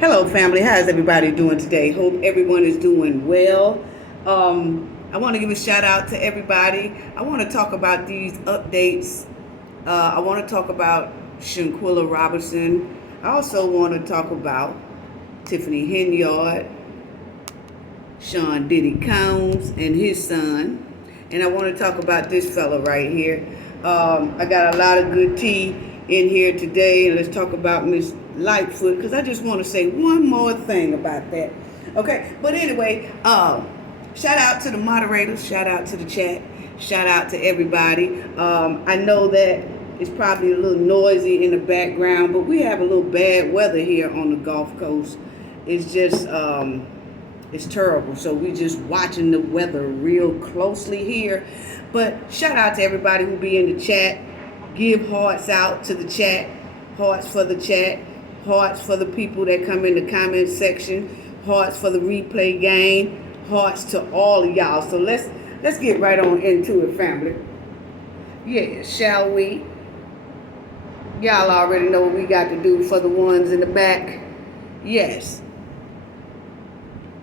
Hello, family. How's everybody doing today? Hope everyone is doing well. I want to give a shout out to everybody. I want to talk about these updates. I want to talk about Shanquella Robinson. I also want to talk about Tiffany Henyard, Sean Diddy Combs, and his son. And I want to talk about this fella right here. I got a lot of good tea in here today, and let's talk about Miss Lightfoot because I just want to say one more thing about that. Okay, but anyway, shout out to the moderators, shout out to the chat, shout out to everybody. I know that it's probably a little noisy in the background, but we have a little bad weather here on the Gulf Coast. It's just it's terrible. So we just watching the weather real closely here. But shout out to everybody who be in the chat. Give hearts out to the chat. Hearts for the chat. Hearts for the people that come in the comment section. Hearts for the replay game. Hearts to all of y'all. So let's get right on into it, family. Yeah, shall we? Y'all already know what we got to do for the ones in the back. Yes.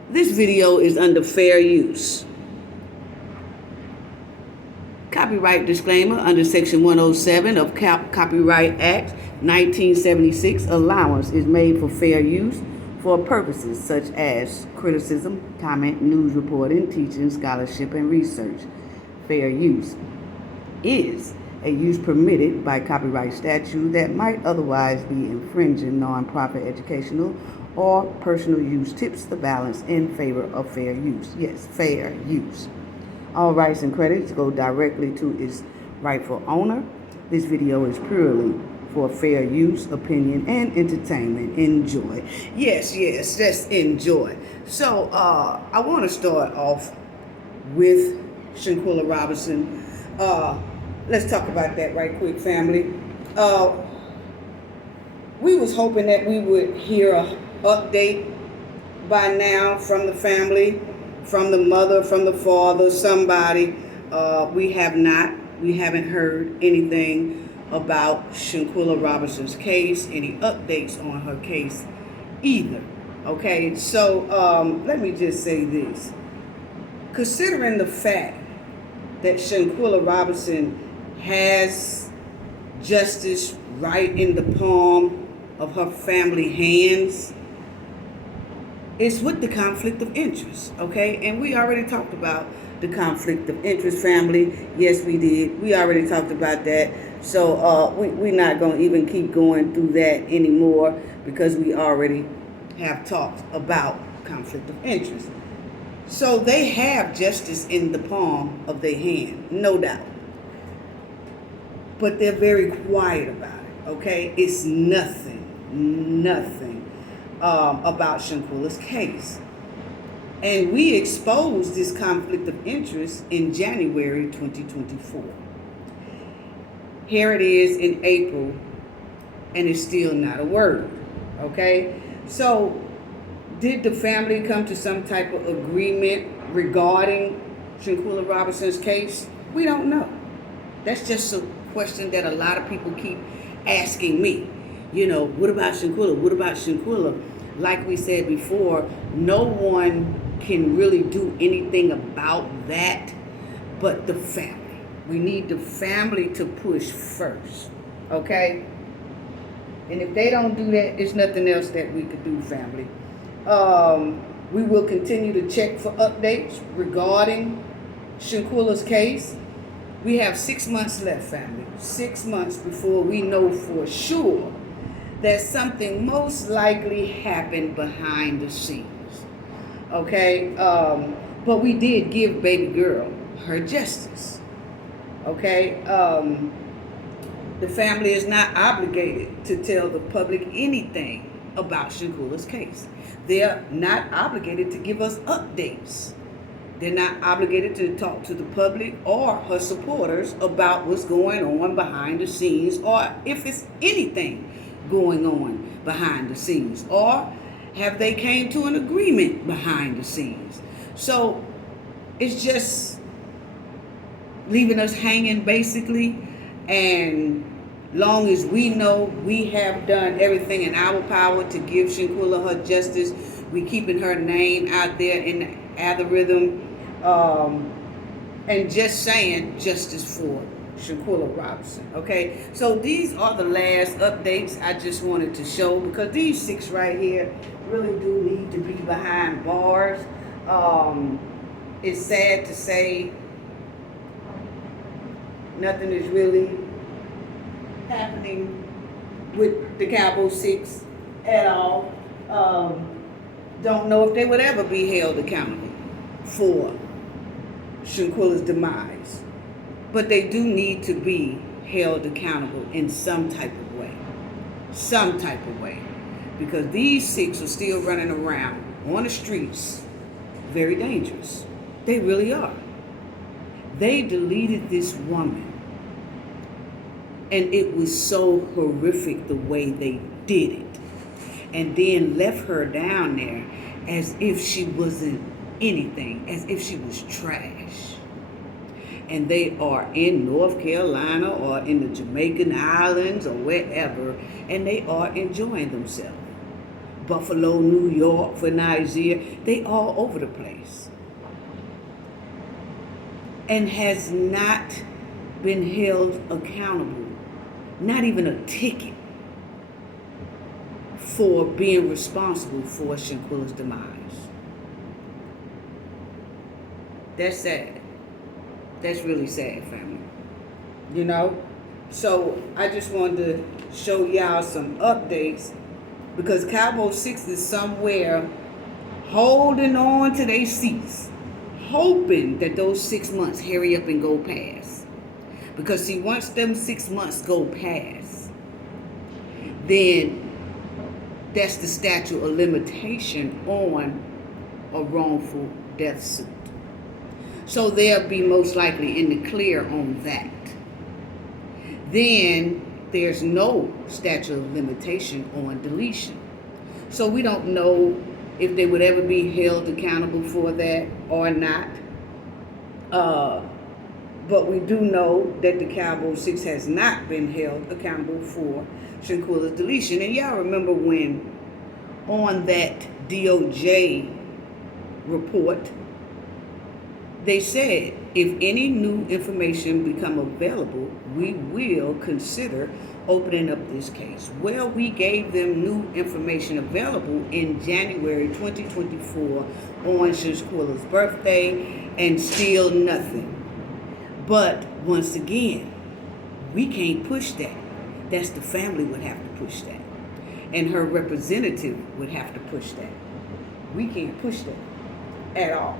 This video is under fair use. Copyright disclaimer under Section 107 of Copyright Act 1976. Allowance is made for fair use for purposes such as criticism, comment, news reporting, teaching, scholarship, and research. Fair use is a use permitted by copyright statute that might otherwise be infringing nonprofit educational or personal use tips the balance in favor of fair use. Yes, fair use. All rights and credits go directly to its rightful owner. This video is purely for fair use, opinion, and entertainment. Enjoy. Yes, let's enjoy. So, I want to start off with Shanquella Robinson. Let's talk about that right quick, family. We was hoping that we would hear an update by now from the family, from the mother, from the father, somebody. We have not. We haven't heard anything about Shanquella Robinson's case, any updates on her case either. Okay, so let me just say this. Considering the fact that Shanquella Robinson has justice right in the palm of her family hands, it's with the conflict of interest, okay? And we already talked about the conflict of interest, family. Yes, we did. We already talked about that. So we're not going to even keep going through that anymore because we already have talked about conflict of interest. So they have justice in the palm of their hand, no doubt. But they're very quiet about it, okay? It's nothing about Shanquella's case. And we exposed this conflict of interest in January 2024. Here it is in April, and it's still not a word, okay? So, did the family come to some type of agreement regarding Shanquella Robinson's case? We don't know. That's just a question that a lot of people keep asking me. You know, what about Shanquella? What about Shanquella? Like we said before, no one can really do anything about that but the family. We need the family to push first, okay? And if they don't do that, there's nothing else that we could do, family. We will continue to check for updates regarding Shanquella's case. We have 6 months left, family. 6 months before we know for sure that something most likely happened behind the scenes. Okay? But we did give baby girl her justice. Okay? The family is not obligated to tell the public anything about Shanquella's case. They're not obligated to give us updates. They're not obligated to talk to the public or her supporters about what's going on behind the scenes, or if it's anything going on behind the scenes, or have they came to an agreement behind the scenes. So it's just leaving us hanging basically, and Long as we know we have done everything in our power to give Shanquella her justice, we keeping her name out there in the algorithm, and just saying justice for Shanquella Robinson. Okay, so these are the last updates I just wanted to show, because these 6 right here really do need to be behind bars. It's sad to say nothing is really happening with the Cowboy 6 at all. Don't know if they would ever be held accountable for Shanquella's demise. But they do need to be held accountable in some type of way. Some type of way. Because these 6 are still running around on the streets. Very dangerous. They really are. They deleted this woman. And it was so horrific the way they did it. And then left her down there as if she wasn't anything, as if she was trash. And they are in North Carolina or in the Jamaican Islands or wherever, and they are enjoying themselves. Buffalo, New York, for Nigeria, they all over the place. And has not been held accountable, not even a ticket, for being responsible for Shanquella's demise. That's sad. That's really sad, family. You know? So I just wanted to show y'all some updates, because Cowboy 6 is somewhere holding on to their seats, hoping that those 6 months hurry up and go past. Because see, once them 6 months go past, then that's the statute of limitation on a wrongful death suit. So they'll be most likely in the clear on that. Then there's no statute of limitation on deletion. So we don't know if they would ever be held accountable for that or not. But we do know that the Cowboy 6 has not been held accountable for Shanquella's deletion. And y'all remember when on that DOJ report, they said, if any new information become available, we will consider opening up this case. Well, we gave them new information available in January 2024 on Shanquella's birthday, and still nothing. But once again, we can't push that. That's the family would have to push that. And her representative would have to push that. We can't push that at all.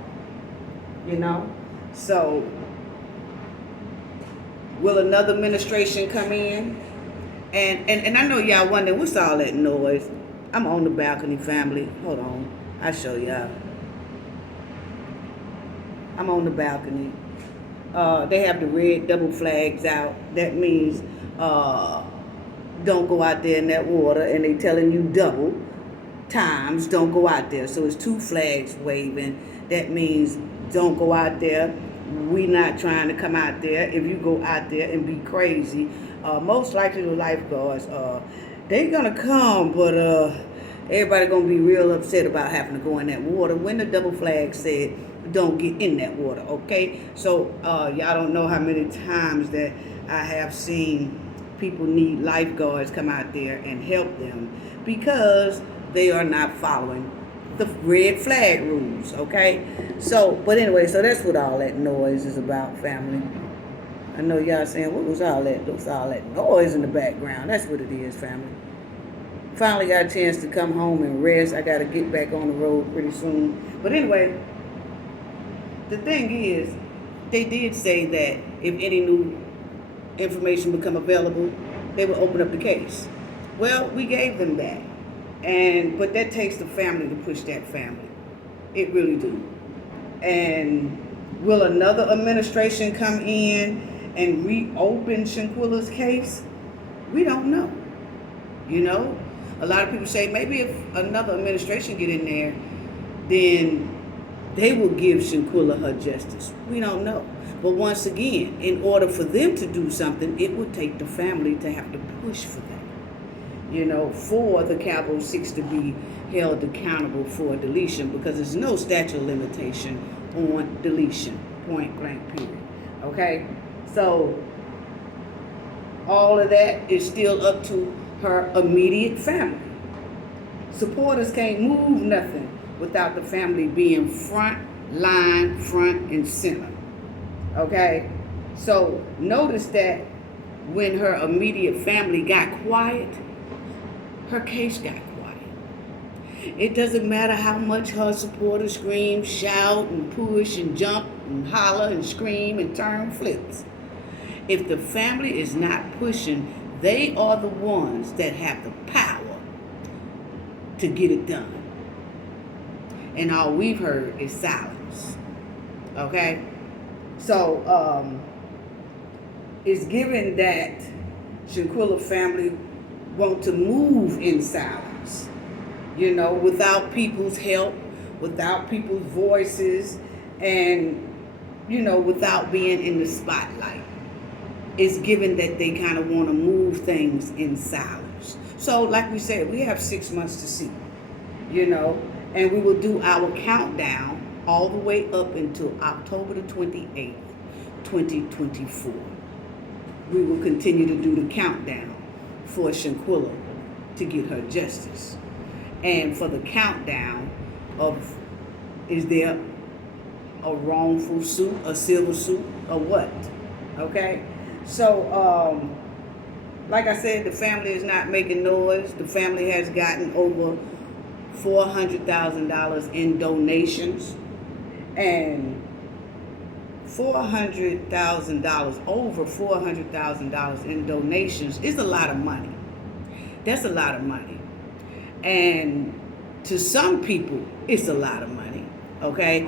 You know? So, will another administration come in? And I know y'all wondering, what's all that noise? I'm on the balcony, family. Hold on. I'll show y'all. I'm on the balcony. They have the red double flags out. That means don't go out there in that water. And they telling you double times don't go out there. So it's 2 flags waving. That means don't go out there. We not trying to come out there. If you go out there and be crazy, most likely the lifeguards, they gonna come, but everybody gonna be real upset about having to go in that water when the double flag said don't get in that water. Okay, so y'all don't know how many times that I have seen people need lifeguards come out there and help them because they are not following the red flag rules. Okay, so but anyway, so that's what all that noise is about, family. I know y'all saying, what was all that? What's all that noise in the background? That's what it is, family. Finally got a chance to come home and rest. I got to get back on the road pretty soon. But anyway, the thing is, they did say that if any new information become available, they will open up the case. Well, we gave them that. But that takes the family to push that family. It really do. And will another administration come in and reopen Shanquella's case? We don't know. You know? A lot of people say maybe if another administration get in there, then they will give Shanquella her justice. We don't know. But once again, in order for them to do something, it would take the family to have to push for that. For the Cabo 6 to be held accountable for deletion, because there's no statute of limitation on deletion, point blank period. Okay? So, all of that is still up to her immediate family. Supporters can't move nothing without the family being front and center. Okay? So notice that when her immediate family got quiet, her case got quiet. It doesn't matter how much her supporters scream, shout, and push, and jump, and holler, and scream, and turn flips. If the family is not pushing, they are the ones that have the power to get it done. And all we've heard is silence. Okay? So, it's given that Shanquella family want to move in silence. Without people's help, without people's voices, and, without being in the spotlight. It's given that they kind of want to move things in silence. So, like we said, we have 6 months to see, and we will do our countdown all the way up until October the 28th, 2024. We will continue to do the countdown for Shanquella to get her justice. And for the countdown of, is there a wrongful suit, a civil suit, or what? Okay? So, like I said, the family is not making noise. The family has gotten over $400,000 in donations. And $400,000, over $400,000 in donations is a lot of money. That's a lot of money. And to some people, it's a lot of money. Okay?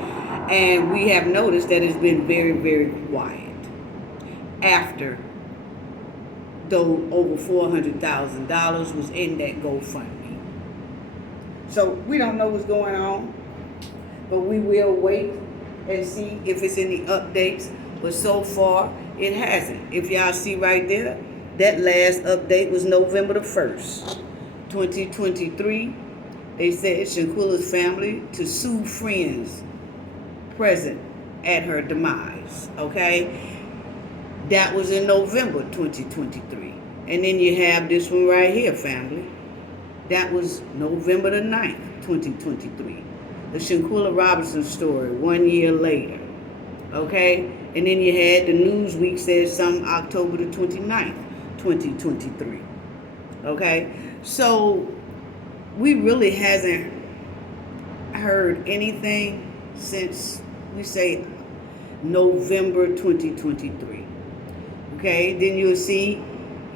And we have noticed that it's been very, very quiet after though over $400,000 was in that GoFundMe. So we don't know what's going on, but we will wait and see if it's any updates. But so far, it hasn't. If y'all see right there, that last update was November the 1st, 2023. They said Shanquella's family to sue friends present at her demise. Okay? That was in November 2023. And then you have this one right here, family. That was November the 9th, 2023. The Shanquella Robinson story, 1 year later. Okay? And then you had the Newsweek said something October the 29th, 2023. Okay? So, we really hasn't heard anything since, we say, November 2023. Okay, then you'll see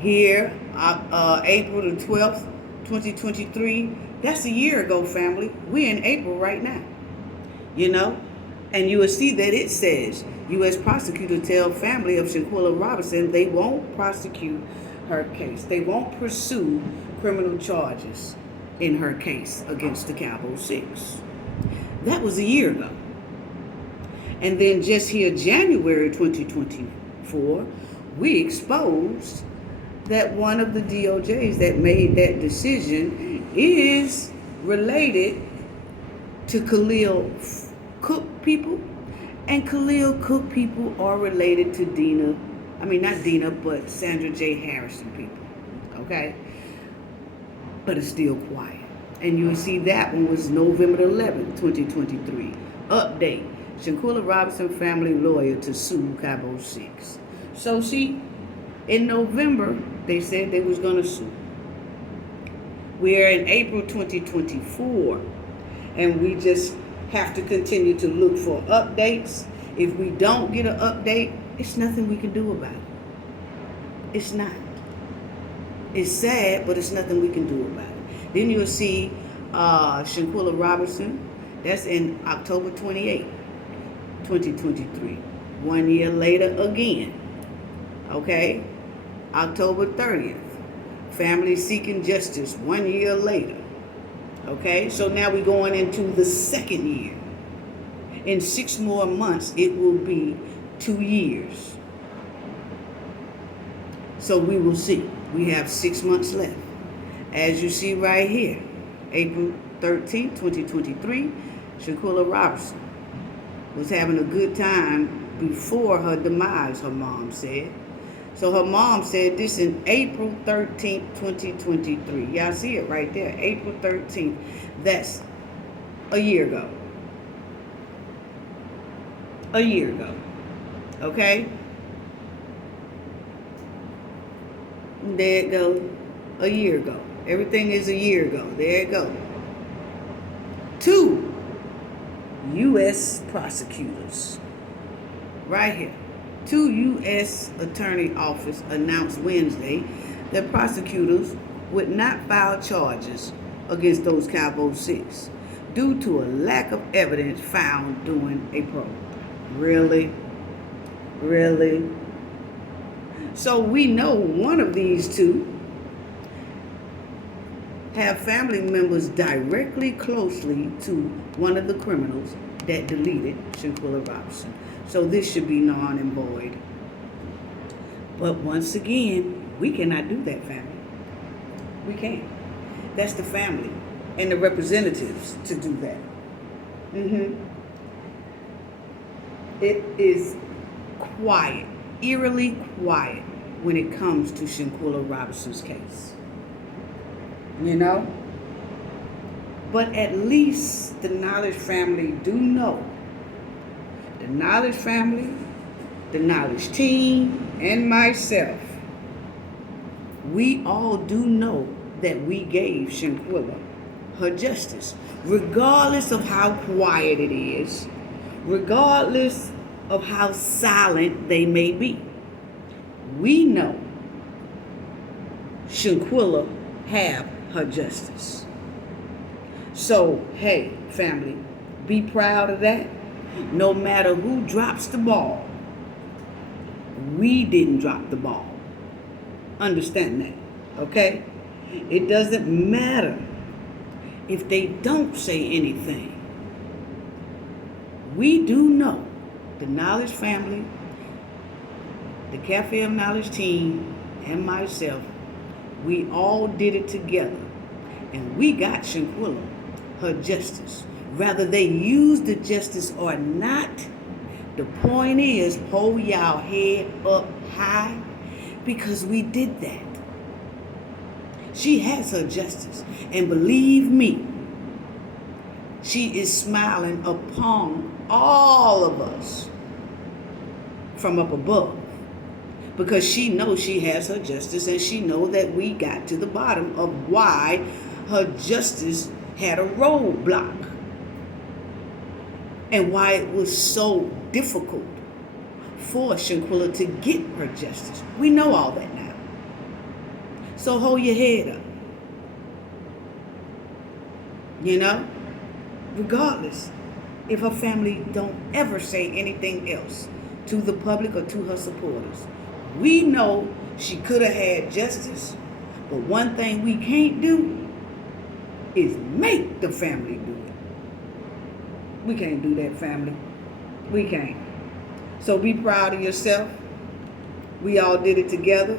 here, April the 12th, 2023. That's a year ago, family. We're in April right now. And you will see that it says, U.S. prosecutor tell family of Shanquella Robinson they won't prosecute her case. They won't pursue criminal charges in her case against the Cabo 6. That was a year ago. And then just here, January 2024, we exposed that one of the DOJs that made that decision is related to Khalil Cook people, and Khalil Cook people are related to not Sandra J. Harrison people, okay? But it's still quiet. And you'll see that one was November 11th, 2023. Update, Shanquella Robinson family lawyer to sue Cabo 6. So see, in November, they said they was going to sue. We are in April 2024, and we just have to continue to look for updates. If we don't get an update, it's nothing we can do about it. It's not. It's sad, but it's nothing we can do about it. Then you'll see Shanquella Robinson. That's in October 28th, 2023. 1 year later again. Okay? October 30th. Family seeking justice 1 year later. Okay? So now we're going into the second year. In 6 more months, it will be 2 years. So we will see. We have 6 months left. As you see right here, April 13th, 2023, Shanquella Robinson was having a good time before her demise, her mom said. So her mom said this in April 13th, 2023. Y'all see it right there, April 13th. That's a year ago. A year ago. Okay? There it goes. A year ago. Everything is a year ago. There it goes. 2 U.S. prosecutors. Right here. 2 U.S. Attorney Office announced Wednesday that prosecutors would not file charges against those Cabo 6 due to a lack of evidence found during a probe. Really? Really? So we know one of these 2 have family members directly closely to one of the criminals that deleted Shanquella Robinson. So this should be null and void. But once again, we cannot do that, family. We can't. That's the family and the representatives to do that. It is quiet, eerily quiet when it comes to Shanquella Robinson's case. You know? But at least the Knowledge family do know. The Knowledge family, the Knowledge team, and myself, we all do know that we gave Shanquella her justice, regardless of how quiet it is, regardless of how silent they may be. We know Shanquella have her justice. So, hey, family, be proud of that. No matter who drops the ball, we didn't drop the ball. Understand that, okay? It doesn't matter if they don't say anything. We do know, the Knowledge family, the Cafe of Knowledge team, and myself, we all did it together. And we got Shanquella her justice. Whether they use the justice or not, the point is, hold y'all head up high, because we did that. She has her justice. And believe me, she is smiling upon all of us from up above, because she knows she has her justice, and she knows that we got to the bottom of why her justice had a roadblock and why it was so difficult for Shanquella to get her justice. We know all that now. So hold your head up. You know? Regardless, if her family don't ever say anything else to the public or to her supporters, we know she could have had justice, but one thing we can't do is make the family do it. We can't do that, family. We can't. So be proud of yourself. We all did it together.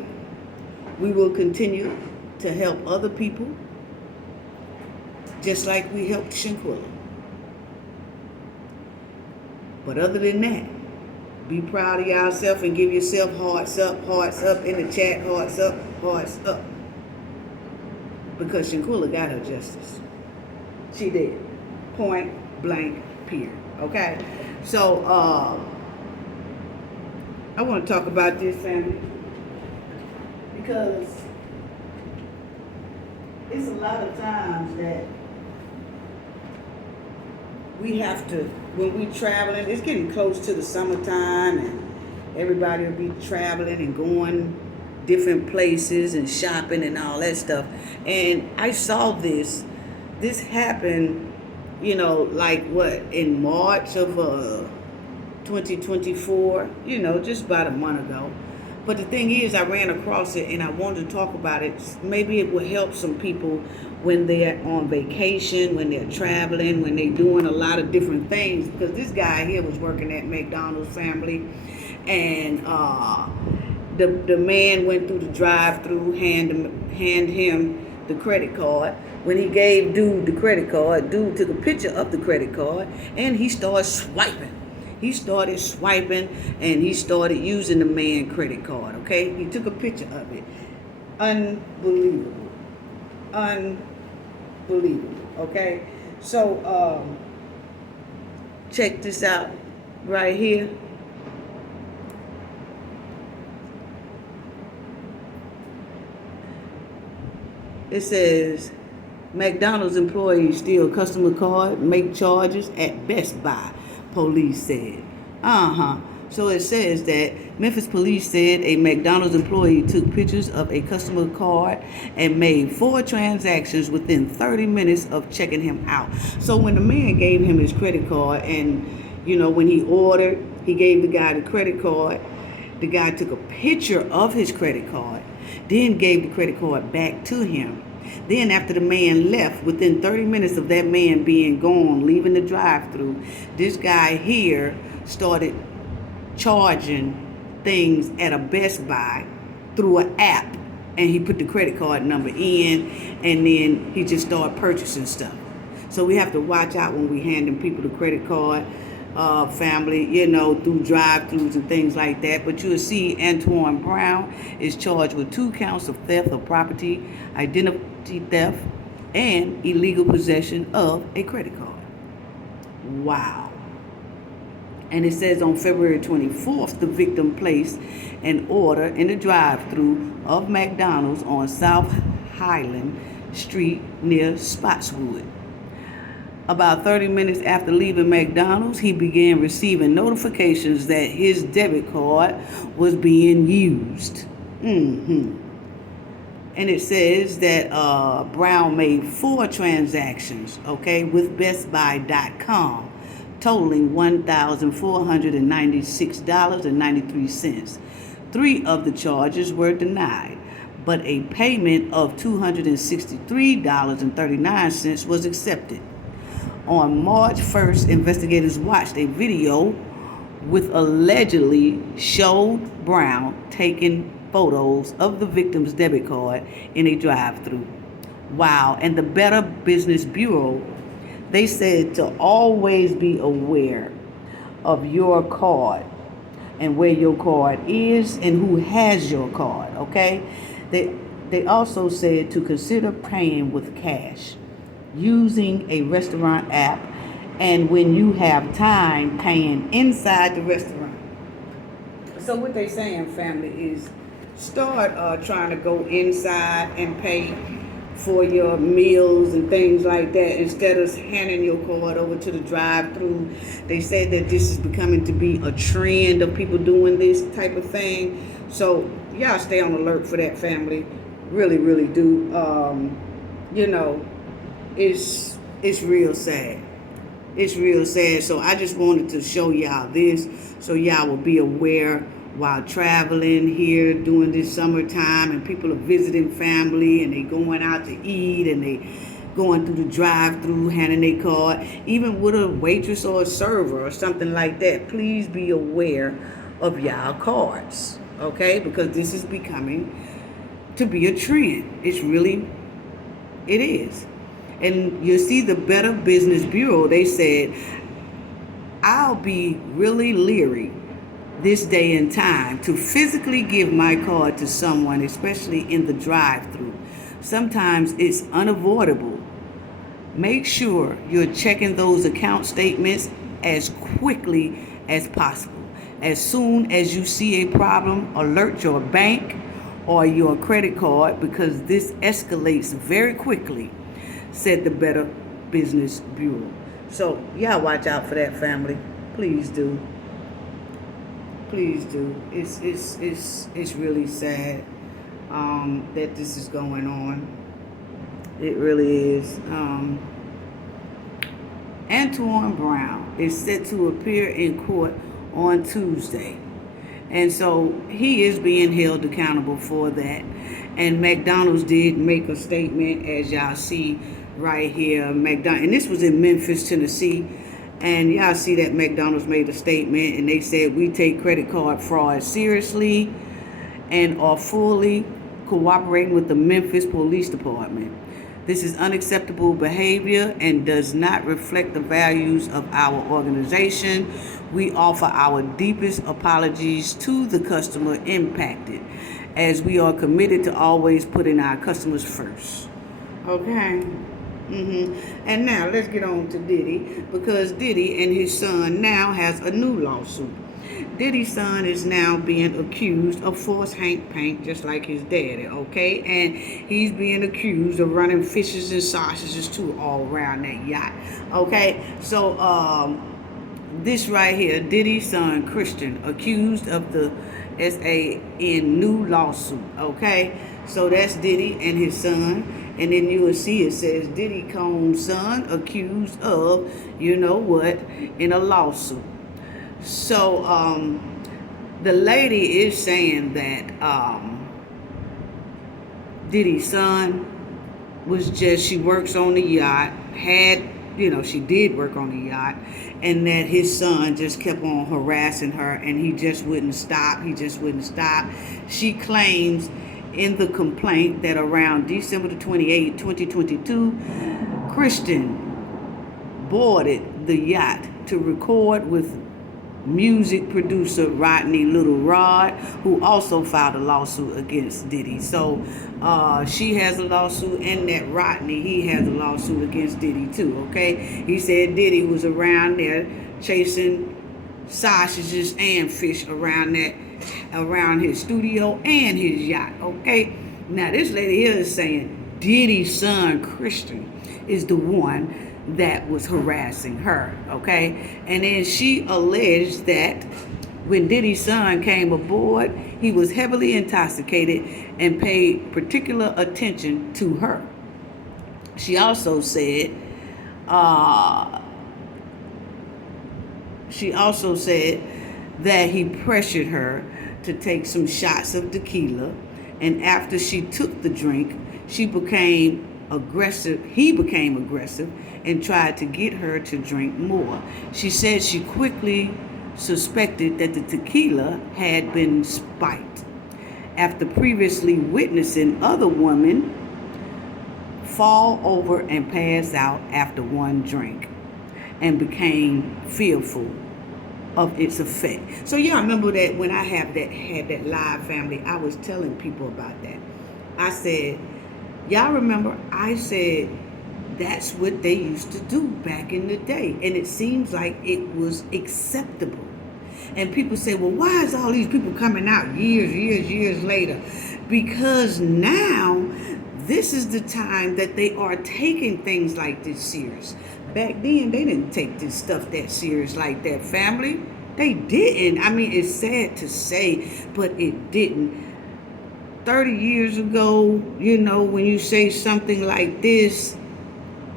We will continue to help other people just like we helped Shanquella. But other than that, be proud of yourself and give yourself hearts up in the chat, hearts up. Because Shanquella got her justice. She did. Point blank, period. Okay? So, I want to talk about this, family, because it's a lot of times that we have to, when we traveling, it's getting close to the summertime, and everybody will be traveling and going different places and shopping and all that stuff. And I saw this happened, like in March of 2024, just about a month ago. But the thing is, I ran across it and I wanted to talk about it. Maybe it will help some people when they're on vacation, when they're traveling, when they're doing a lot of different things. Because this guy here was working at McDonald's family, and the man went through the drive-through, hand him the credit card. When he gave dude the credit card, dude took a picture of the credit card and he started swiping. He started swiping and he started using the man credit card, okay? He took a picture of it. Unbelievable. Unbelievable, okay? So, check this out right here. It says, McDonald's employees steal customer card, make charges at Best Buy, police said. So it says that Memphis police said a McDonald's employee took pictures of a customer card and made 4 transactions within 30 minutes of checking him out. So when the man gave him his credit card and, when he ordered, he gave the guy the credit card. The guy took a picture of his credit card, then gave the credit card back to him. Then after the man left, within 30 minutes of that man being gone, leaving the drive-thru, this guy here started charging things at a Best Buy through an app. And he put the credit card number in, and then he just started purchasing stuff. So we have to watch out when we handing people the credit card, family, through drive-thrus and things like that. But you'll see Antoine Brown is charged with 2 counts of theft of property, identity theft, and illegal possession of a credit card. Wow. And it says on February 24th, the victim placed an order in the drive-thru of McDonald's on South Highland Street near Spotswood. About 30 minutes after leaving McDonald's, he began receiving notifications that his debit card was being used. And it says that Brown made 4 transactions, with BestBuy.com, totaling $1,496.93. 3 of the charges were denied, but a payment of $263.39 was accepted. On March 1st, investigators watched a video with allegedly showed Brown taking photos of the victim's debit card in a drive-thru. Wow. And the Better Business Bureau, they said to always be aware of your card and where your card is and who has your card, okay? They also said to consider paying with cash, using a restaurant app, and when you have time, paying inside the restaurant. So what they saying, family, is start trying to go inside and pay for your meals and things like that instead of handing your card over to the drive-thru. They say that this is becoming to be a trend of people doing this type of thing. So y'all stay on alert for that, family. Really, really do. It's real sad. It's real sad. So I just wanted to show y'all this so y'all will be aware while traveling here during this summertime and people are visiting family and they going out to eat and they going through the drive-thru, handing their card, even with a waitress or a server or something like that. Please be aware of y'all cards, okay? Because this is becoming to be a trend. It is. And you see the Better Business Bureau, they said, I'll be really leery this day and time to physically give my card to someone, especially in the drive-thru. Sometimes it's unavoidable. Make sure you're checking those account statements as quickly as possible. As soon as you see a problem, alert your bank or your credit card because this escalates very quickly, said the Better Business Bureau. So y'all watch out for that, family. Please do. Please do. It's really sad that this is going on. It really is. Antoine Brown is set to appear in court on Tuesday And so he is being held accountable for that. And McDonald's did make a statement, as y'all see right here. And this was in Memphis, Tennessee. And y'all see that McDonald's made a statement, and they said, we take credit card fraud seriously and are fully cooperating with the Memphis Police Department. This is unacceptable behavior and does not reflect the values of our organization. We offer our deepest apologies to the customer impacted, as we are committed to always putting our customers first. Okay? And now let's get on to Diddy, because Diddy and his son now has a new lawsuit. Diddy's son is now being accused of forced Hank paint, just like his daddy, okay? And he's being accused of running fishes and sausages too all around that yacht, okay? So this right here, Diddy's son Christian, accused of the SAN new lawsuit, okay? So that's Diddy and his son. And then you will see it says Diddy Combs' son accused of, you know what, in a lawsuit. So the lady is saying that Diddy's son was just, she works on the yacht, she did work on the yacht, and that his son just kept on harassing her, and he just wouldn't stop. She claims in the complaint that around December the 28th, 2022, Christian boarded the yacht to record with music producer Rodney Little Rod, who also filed a lawsuit against Diddy. So she has a lawsuit, and that Rodney, he has a lawsuit against Diddy too, okay? He said Diddy was around there chasing sausages and fish around his studio and his yacht, okay? Now this lady here is saying Diddy's son Christian is the one that was harassing her, okay? And then she alleged that when Diddy's son came aboard, he was heavily intoxicated and paid particular attention to her. She also said that he pressured her to take some shots of tequila, and after she took the drink, he became aggressive and tried to get her to drink more. She said she quickly suspected that the tequila had been spiked after previously witnessing other women fall over and pass out after one drink, and became fearful of its effect. So y'all remember that when I had that live family, I was telling people about that. I said, y'all remember, I said that's what they used to do back in the day, and it seems like it was acceptable. And people say, well, why is all these people coming out years later? Because now this is the time that they are taking things like this serious. Back then, they didn't take this stuff that serious like that, family. They didn't. I mean, it's sad to say, but it didn't. 30 years ago, when you say something like this,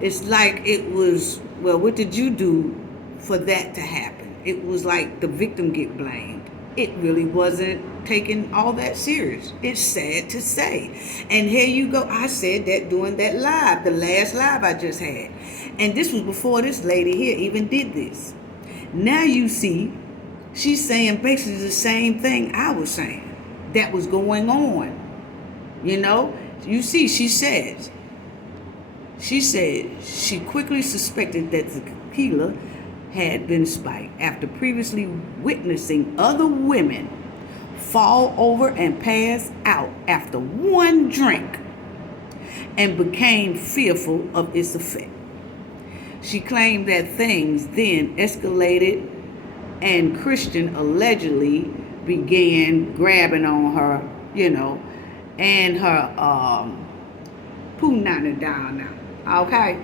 it's like it was, well, what did you do for that to happen? It was like the victim get blamed. It really wasn't taken all that serious. It's sad to say. And here you go. I said that during that live, the last live I just had. And this was before this lady here even did this. Now you see, she's saying basically the same thing I was saying that was going on. You see, she said she quickly suspected that the tequila had been spiked after previously witnessing other women fall over and pass out after one drink, and became fearful of its effect. She claimed that things then escalated, and Christian allegedly began grabbing on her, and her punana down now. Okay?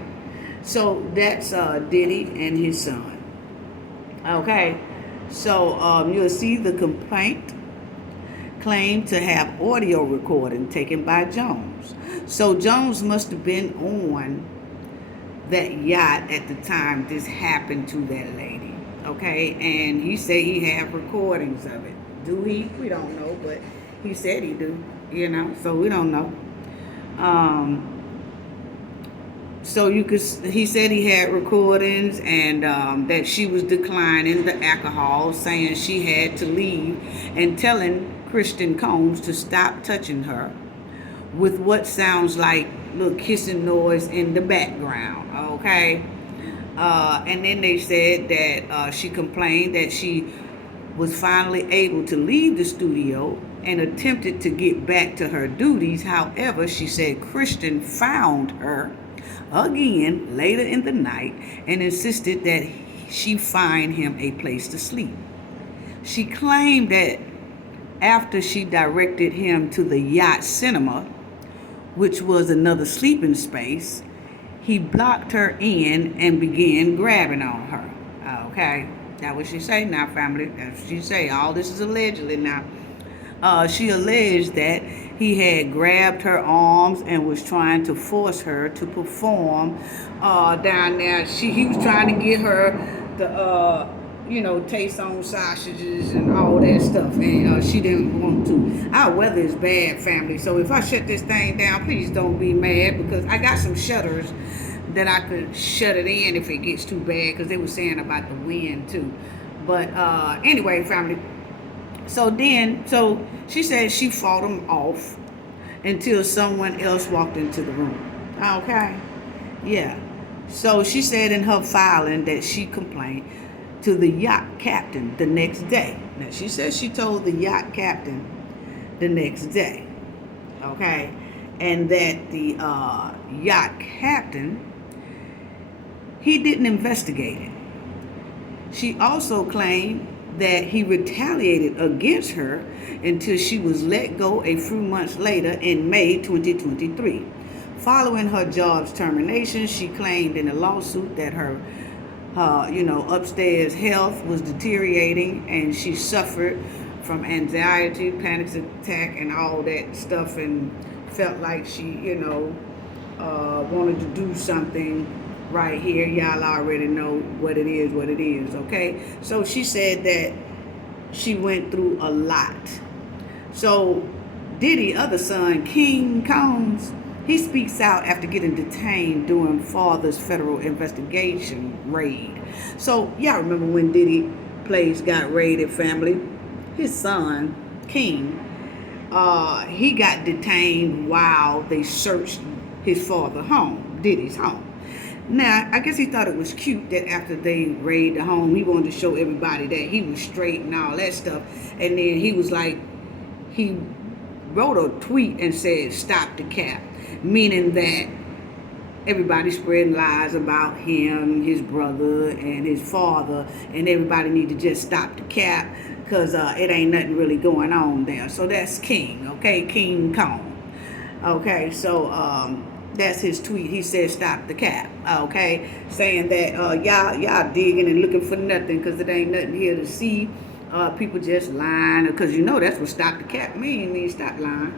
So that's Diddy and his son. Okay? So you'll see the complaint claimed to have audio recording taken by Jones. So Jones must have been on that yacht at the time this happened to that lady. Okay? And he said he had recordings of it. Do he? We don't know, but he said he do, so we don't know. Um, so he said he had recordings and that she was declining the alcohol, saying she had to leave and telling Christian Combs to stop touching her with what sounds like little kissing noise in the background, okay? And then they said that she complained that she was finally able to leave the studio and attempted to get back to her duties. However, she said Christian found her again later in the night and insisted that she find him a place to sleep. She claimed that after she directed him to the Yacht Cinema, which was another sleeping space, he blocked her in and began grabbing on her. Okay, that's what she say now, family. That's what she say. All this is allegedly now. She alleged that he had grabbed her arms and was trying to force her to perform down there. He was trying to get her to taste on sausages and all that stuff, and she didn't want to. Our weather is bad, family, so if I shut this thing down, please don't be mad, because I got some shutters that I could shut it in if it gets too bad, because they were saying about the wind too. But anyway, family, so she said she fought him off until someone else walked into the room. Okay, yeah. So she said in her filing that she complained to the yacht captain the next day. Now, she says she told the yacht captain the next day, okay, and that the yacht captain, he didn't investigate it. She also claimed that he retaliated against her until she was let go a few months later in May 2023. Following her job's termination, she claimed in a lawsuit that her upstairs health was deteriorating and she suffered from anxiety, panic attack, and all that stuff, and felt like she, wanted to do something right here. Y'all already know what it is, okay? So she said that she went through a lot. So Diddy, other son, King Combs, he speaks out after getting detained during father's federal investigation raid. So y'all remember when Diddy place got raided, family? His son, King, he got detained while they searched his father's home, Diddy's home. Now, I guess he thought it was cute that after they raided the home, he wanted to show everybody that he was straight and all that stuff. And then he was like, he wrote a tweet and said, "Stop the cap," meaning that everybody spreading lies about him, his brother, and his father, and everybody need to just stop the cap, because it ain't nothing really going on there. So that's King, okay? King Kong. Okay, so that's his tweet. He said, "Stop the cap," okay? Saying that y'all digging and looking for nothing, because it ain't nothing here to see. People just lying, because that's what stop the cap means stop lying.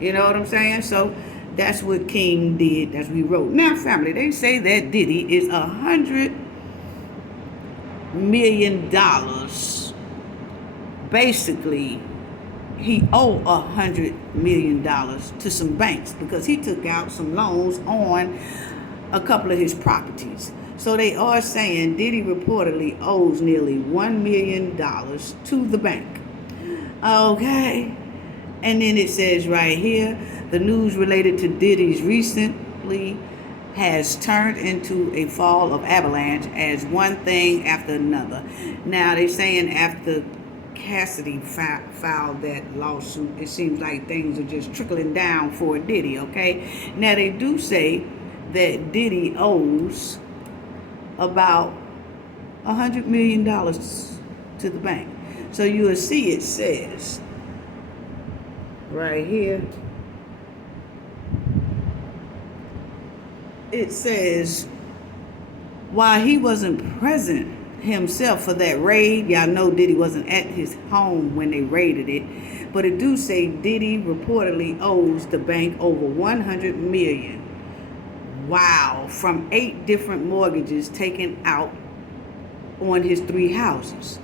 You know what I'm saying? So that's what King did. That's what he wrote. Now, family, they say that Diddy is $100 million. Basically, he owed $100 million to some banks because he took out some loans on a couple of his properties. So they are saying Diddy reportedly owes nearly $1 million to the bank. Okay. And then it says right here, the news related to Diddy's recently has turned into a fall of avalanche as one thing after another. Now they're saying after Cassidy filed that lawsuit, it seems like things are just trickling down for Diddy, okay? Now they do say that Diddy owes about $100 million to the bank. So you will see it says right here, it says while he wasn't present himself for that raid, y'all know Diddy wasn't at his home when they raided it, but it do say Diddy reportedly owes the bank over $100 million. Wow, from 8 different mortgages taken out on his 3 houses.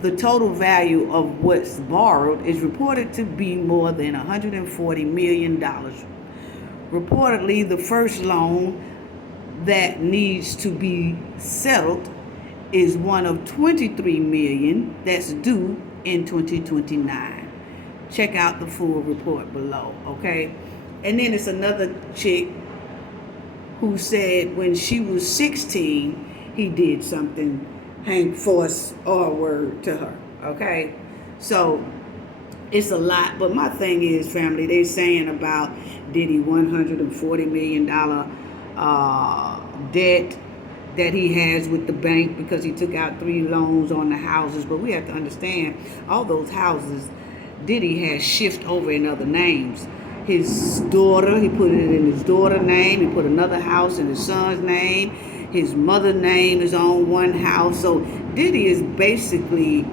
The total value of what's borrowed is reported to be more than $140 million. Reportedly, the first loan that needs to be settled is one of 23 million that's due in 2029. Check out the full report below, okay? And then it's another chick who said when she was 16, he did something, Hank forced our word to her, okay? So it's a lot, but my thing is, family, they saying about Diddy $140 million debt that he has with the bank because he took out 3 loans on the houses. But we have to understand, all those houses Diddy has shift over in other names. His daughter, he put it in his daughter's name. He put another house in his son's name. His mother's name is on one house. So Diddy is basically,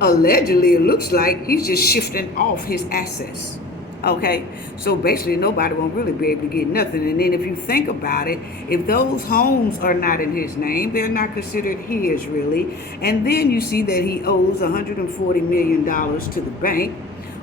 allegedly, it looks like he's just shifting off his assets. Okay, so basically nobody won't really be able to get nothing. And then if you think about it, if those homes are not in his name, they're not considered his really. And then you see that he owes $140 million to the bank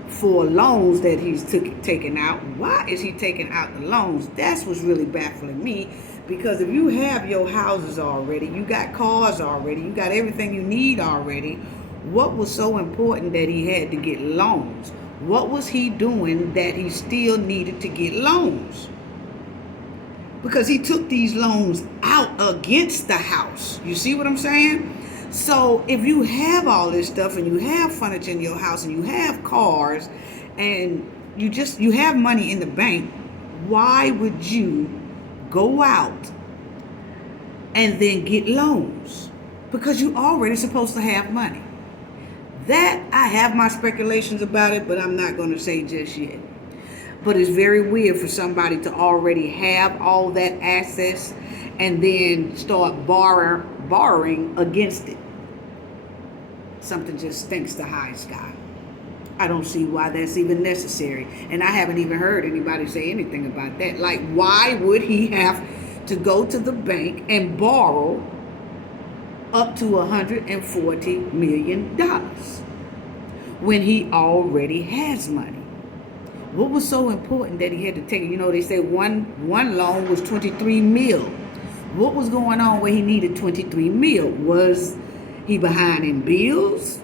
for loans that he's taken out. Why is he taking out the loans? That's what's really baffling me. Because if you have your houses already, you got cars already, you got everything you need already, what was so important that he had to get loans? What was he doing that he still needed to get loans? Because he took these loans out against the house. You see what I'm saying? So if you have all this stuff and you have furniture in your house and you have cars and you have money in the bank, why would you go out and then get loans? Because you already supposed to have money. That, I have my speculations about it, but I'm not going to say just yet. But it's very weird for somebody to already have all that access and then start borrowing against it. Something just stinks to high sky. I don't see why that's even necessary. And I haven't even heard anybody say anything about that. Like, why would he have to go to the bank and borrow up to $140 million when he already has money? What was so important that he had to take it? You know, they say one loan was 23 mil. What was going on where he needed 23 mil? Was he behind in bills?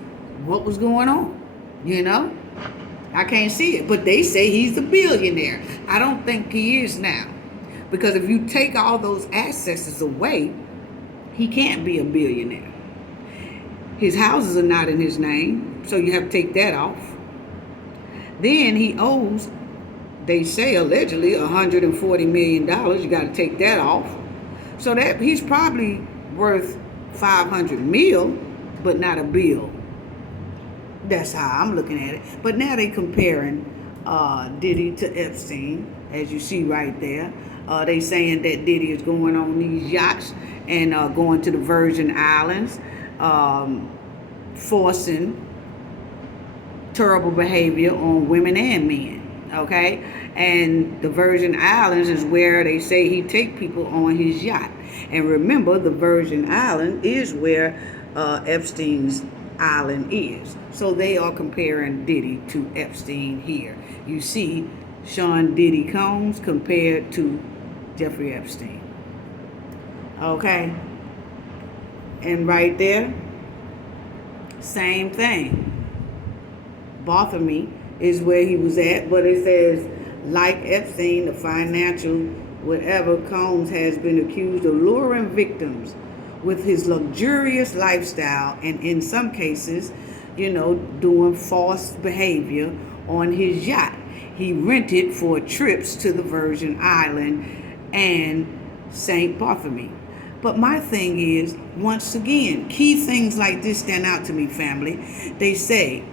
What was going on? You know, I can't see it, but they say he's a billionaire. I don't think he is now, because if you take all those assets away, he can't be a billionaire. His houses are not in his name, so you have to take that off. Then he owes, they say allegedly, $140 million. You got to take that off. So that he's probably worth 500 mil, but not a bill. That's how I'm looking at it. But now they comparing Diddy to Epstein, as you see right there. They saying that Diddy is going on these yachts and going to the Virgin Islands, forcing terrible behavior on women and men, okay? And the Virgin Islands is where they say he take people on his yacht. And remember, the Virgin Island is where Epstein's island is. So they are comparing Diddy to Epstein here. You see Sean Diddy Combs compared to Jeffrey Epstein. Okay? And right there, same thing. Bartholomew is where he was at, but it says, like Epstein, the financial whatever, Combs has been accused of luring victims with his luxurious lifestyle and in some cases, you know, doing false behavior on his yacht. He rented for trips to the Virgin Island and St. Bartholomew. But my thing is, once again, key things like this stand out to me, family. They say,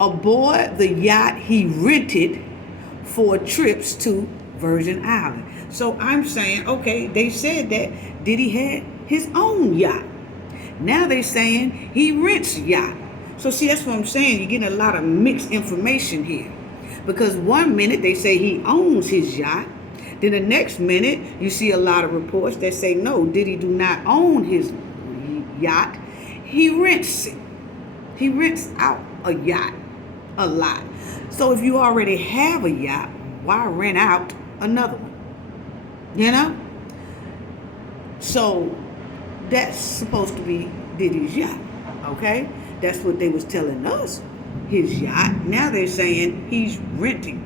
aboard the yacht he rented for trips to Virgin Island. So I'm saying, okay, they said that Diddy had his own yacht. Now they saying he rents yacht. So see, that's what I'm saying. You're getting a lot of mixed information here. Because one minute they say he owns his yacht. Then the next minute you see a lot of reports that say, no, Diddy do not own his yacht. he rents it. He rents out a yacht a lot. So if you already have a yacht, why rent out another one? You know? So that's supposed to be Diddy's yacht. Okay? That's what they was telling us. His yacht. Now they're saying he's renting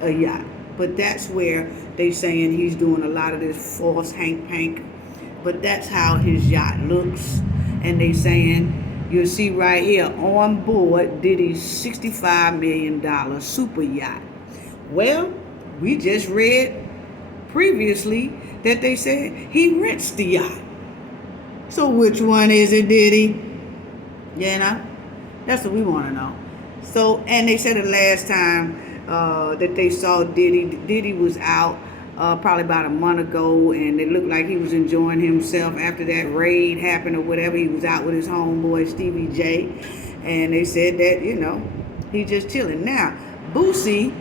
a yacht. But that's where they saying he's doing a lot of this false hank. But that's how his yacht looks. And they saying, you'll see right here, on board Diddy's $65 million super yacht. Well, we just read previously that they said he rents the yacht. So which one is it, Diddy? You know? That's what we want to know. So, and they said the last time that they saw Diddy was out probably about a month ago, and it looked like he was enjoying himself after that raid happened or whatever. He was out with his homeboy Stevie J, and they said that, you know, he's just chilling. Now, Boosie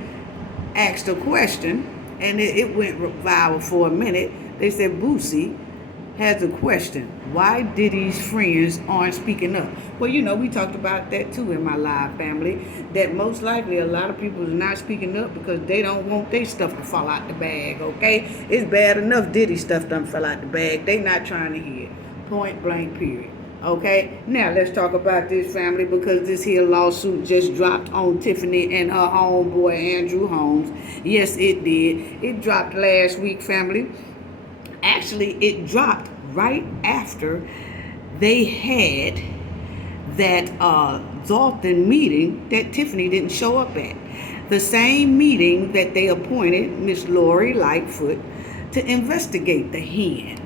asked a question, and it went viral for a minute. They said Boosie has a question. Why Diddy's friends aren't speaking up? Well, you know, we talked about that too in my live family, that most likely a lot of people is not speaking up because they don't want their stuff to fall out the bag, okay? It's bad enough Diddy stuff done fell out the bag. They not trying to hear. Point blank period. Okay? Now, let's talk about this family, because this here lawsuit just dropped on Tiffany and her homeboy Andrew Holmes. Yes, it did. It dropped last week, family. Actually, it dropped right after they had that Dalton meeting that Tiffany didn't show up at. The same meeting that they appointed Miss Lori Lightfoot to investigate the hen.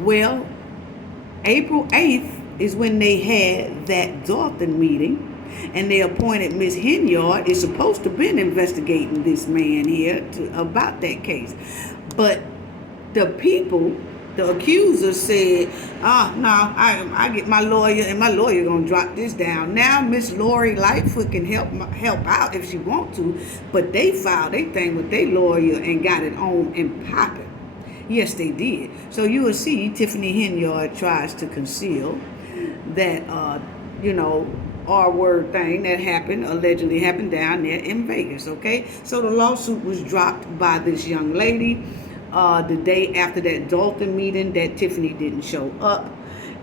Well, April 8th is when they had that Dalton meeting, and they appointed Miss Henyard is supposed to been investigating this man here about that case. But the people, the accusers, said, no, I get my lawyer, and my lawyer gonna drop this down. Now Miss Lori Lightfoot can help out if she want to, but they filed their thing with their lawyer and got it on and popping. Yes, they did. So you will see Tiffany Henyard tries to conceal that, R-word thing that allegedly happened down there in Vegas, okay? So the lawsuit was dropped by this young lady the day after that Dalton meeting that Tiffany didn't show up,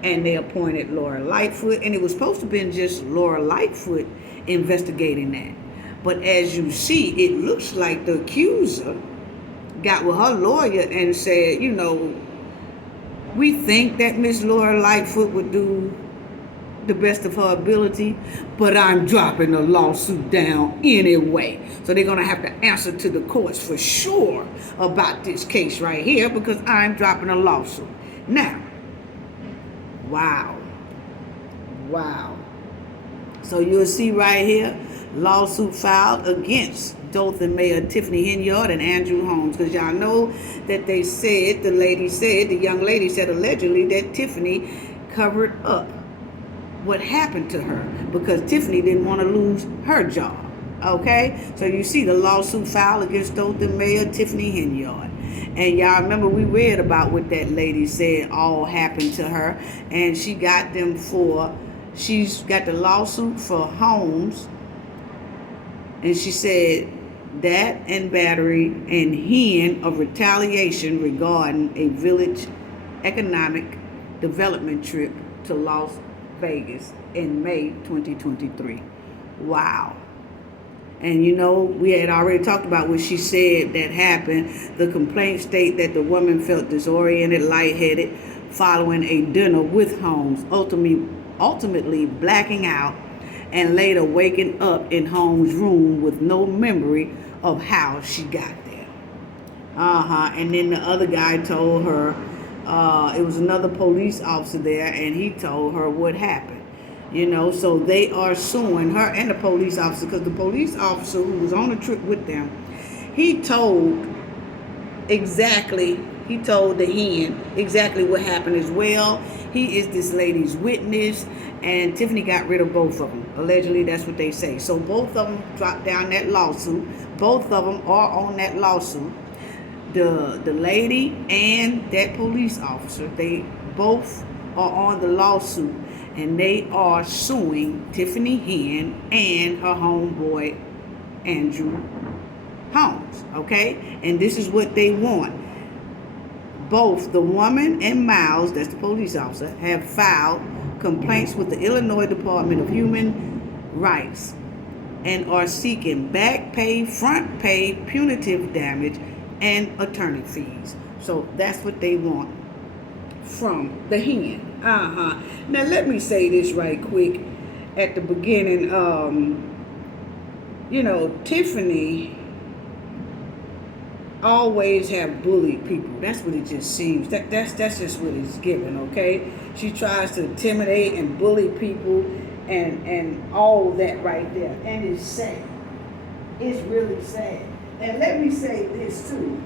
and they appointed Laura Lightfoot, and it was supposed to have been just Laura Lightfoot investigating that. But as you see, it looks like the accuser got with her lawyer and said, we think that Miss Laura Lightfoot would do the best of her ability, but I'm dropping the lawsuit down anyway. So they're going to have to answer to the courts for sure about this case right here, because I'm dropping a lawsuit. Now, wow. So you'll see right here, lawsuit filed against Dothan Mayor Tiffany Henyard and Andrew Holmes, because y'all know that they said, the young lady said allegedly that Tiffany covered up what happened to her because Tiffany didn't want to lose her job. Okay? So you see the lawsuit filed against Dothan Mayor Tiffany Henyard. And y'all remember we read about what that lady said all happened to her. And she's got the lawsuit for Holmes. And she said that and battery and hen of retaliation regarding a village economic development trip to Las Vegas in May 2023. Wow. And we had already talked about what she said that happened. The complaint state that the woman felt disoriented, lightheaded following a dinner with Holmes, ultimately blacking out and later waking up in Holmes' room with no memory of how she got there. And then the other guy told her, it was another police officer there, and he told her what happened. So they are suing her and the police officer, because the police officer who was on the trip with them, he told the hen exactly what happened as well. He is this lady's witness, and Tiffany got rid of both of them. Allegedly, that's what they say. So both of them dropped down that lawsuit. Both of them are on that lawsuit. The lady and that police officer, they Both are on the lawsuit, and they are suing Tiffany Hen and her homeboy Andrew Holmes, okay? And this is what they want. Both the woman and Miles, that's the police officer, have filed complaints with the Illinois Department of Human Rights and are seeking back pay, front pay, punitive damage, and attorney fees. So that's what they want from the Hen. Now let me say this right quick at the beginning. Tiffany always have bullied people. That's what it just seems. That's just what it's given, okay? She tries to intimidate and bully people and all that right there. And it's sad. It's really sad. And let me say this too.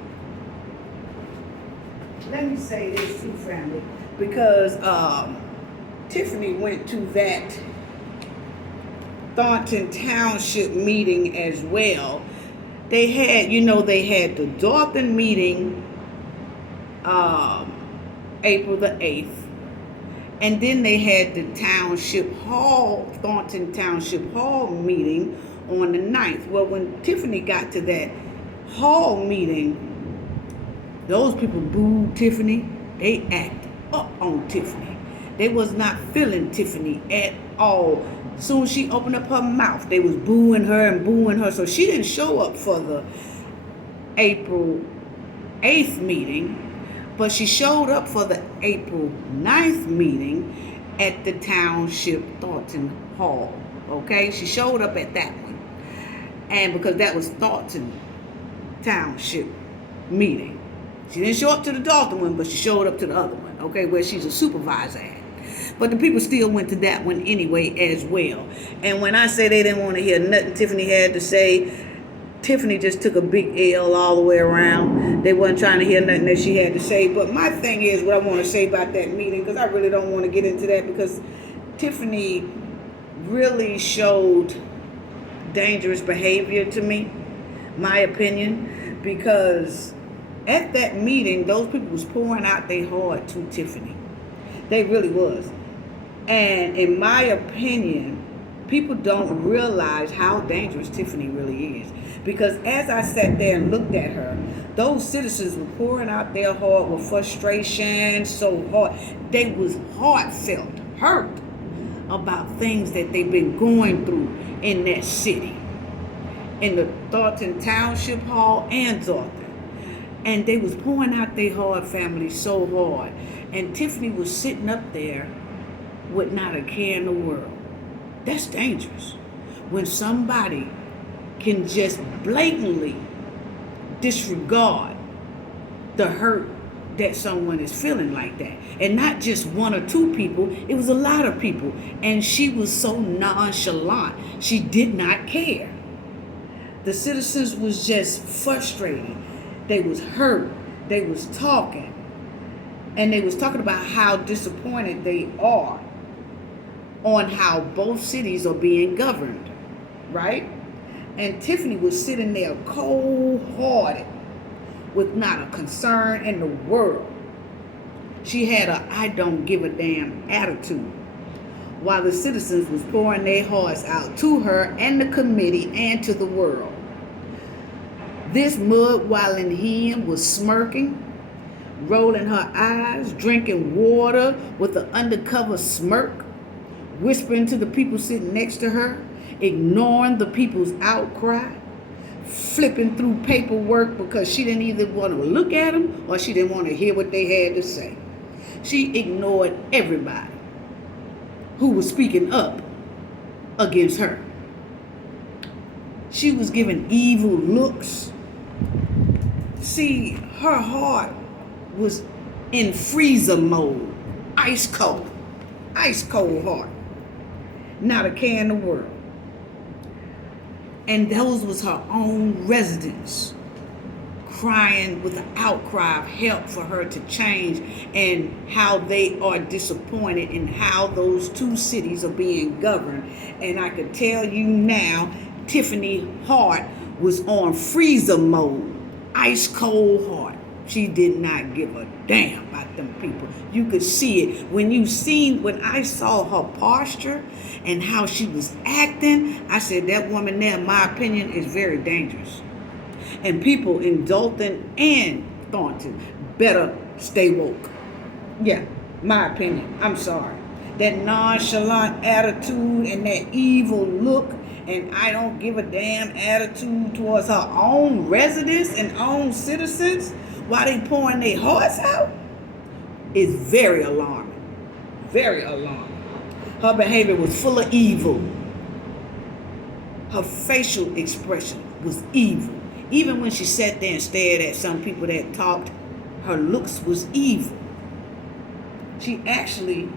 Family. Because Tiffany went to that Thornton Township meeting as well. They had the Thornton meeting April the 8th. And then they had the Thornton Township Hall meeting on the 9th. Well, when Tiffany got to that hall meeting, those people booed Tiffany. They acted up on Tiffany. They was not feeling Tiffany at all. Soon as she opened up her mouth, they was booing her. So she didn't show up for the April 8th meeting, but she showed up for the April 9th meeting at the Township Thornton Hall. Okay? She showed up at that one. And because that was Thornton Township meeting. She didn't show up to the Dalton one, but she showed up to the other one, okay, where she's a supervisor at. But the people still went to that one anyway as well. And when I say they didn't want to hear nothing Tiffany had to say, Tiffany just took a big L all the way around. They wasn't trying to hear nothing that she had to say. But my thing is what I want to say about that meeting, because I really don't want to get into that, because Tiffany really showed dangerous behavior to me, my opinion, because at that meeting, those people was pouring out their heart to Tiffany. They really was. And in my opinion, people don't realize how dangerous Tiffany really is. Because as I sat there and looked at her, those citizens were pouring out their heart with frustration so hard. They was heartfelt, hurt about things that they've been going through in that city. In the Thornton Township Hall and Thornton. And they was pouring out their heart, family, so hard. And Tiffany was sitting up there with not a care in the world. That's dangerous. When somebody can just blatantly disregard the hurt that someone is feeling like that. And not just one or two people, it was a lot of people. And she was so nonchalant. She did not care. The citizens was just frustrated. They was hurt. They was talking. And they was talking about how disappointed they are on how both cities are being governed, right? And Tiffany was sitting there cold-hearted with not a concern in the world. She had a I don't give a damn attitude while the citizens was pouring their hearts out to her and the committee and to the world. This mud-wallin' hen was smirking, rolling her eyes, drinking water with an undercover smirk, whispering to the people sitting next to her, ignoring the people's outcry, flipping through paperwork because she didn't either want to look at them or she didn't want to hear what they had to say. She ignored everybody who was speaking up against her. She was giving evil looks. See, her heart was in freezer mode, ice cold heart, not a care in the world. And those was her own residents crying with an outcry of help for her to change, and how they are disappointed in how those two cities are being governed. And I could tell you now, Tiffany heart was on freezer mode, ice cold heart. She did not give a damn about them people. You could see it. When I saw her posture and how she was acting, I said, that woman there, in my opinion, is very dangerous. And people in Dalton and Thornton better stay woke. Yeah, my opinion. I'm sorry. That nonchalant attitude and that evil look and I don't give a damn attitude towards her own residents and own citizens while they pouring their hearts out is very alarming. Very alarming. Her behavior was full of evil. Her facial expression was evil. Even when she sat there and stared at some people that talked, her looks was evil. She actually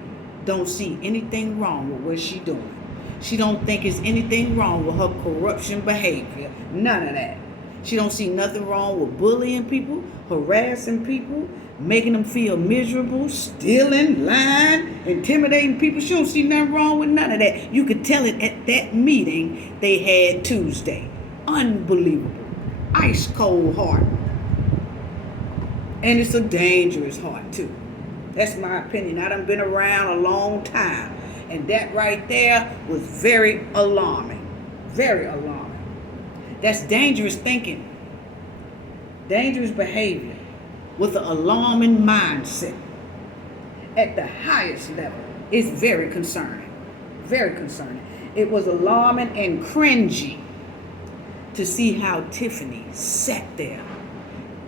don't see anything wrong with what she's doing. She don't think it's anything wrong with her corruption behavior. None of that. She don't see nothing wrong with bullying people, harassing people, making them feel miserable, stealing, lying, intimidating people. She don't see nothing wrong with none of that. You could tell it at that meeting they had Tuesday. Unbelievable. Ice cold heart. And it's a dangerous heart too. That's my opinion. I done been around a long time. And that right there was very alarming. Very alarming. That's dangerous thinking. Dangerous behavior with an alarming mindset at the highest level. It's very concerning. Very concerning. It was alarming and cringy to see how Tiffany sat there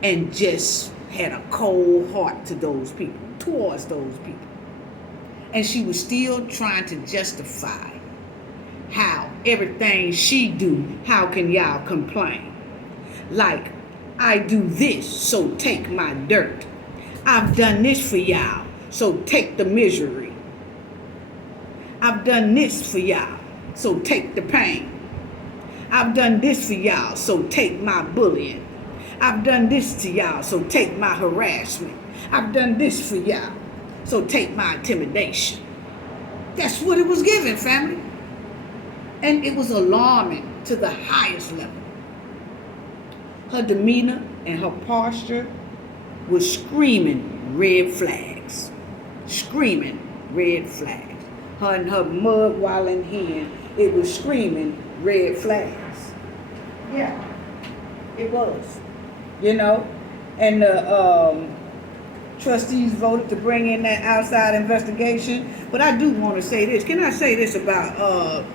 and just had a cold heart to those people, towards those people. And she was still trying to justify how everything she do, how can y'all complain? Like, I do this, so take my dirt. I've done this for y'all, so take the misery. I've done this for y'all, so take the pain. I've done this for y'all, so take my bullying. I've done this to y'all, so take my harassment. I've done this for y'all, so take my intimidation. That's what it was given, family. And it was alarming to the highest level. Her demeanor and her posture was screaming red flags. Screaming red flags. Her and her mug while in hand, it was screaming red flags. Yeah, it was. You know, and the trustees voted to bring in that outside investigation. But I do want to say this. Can I say this about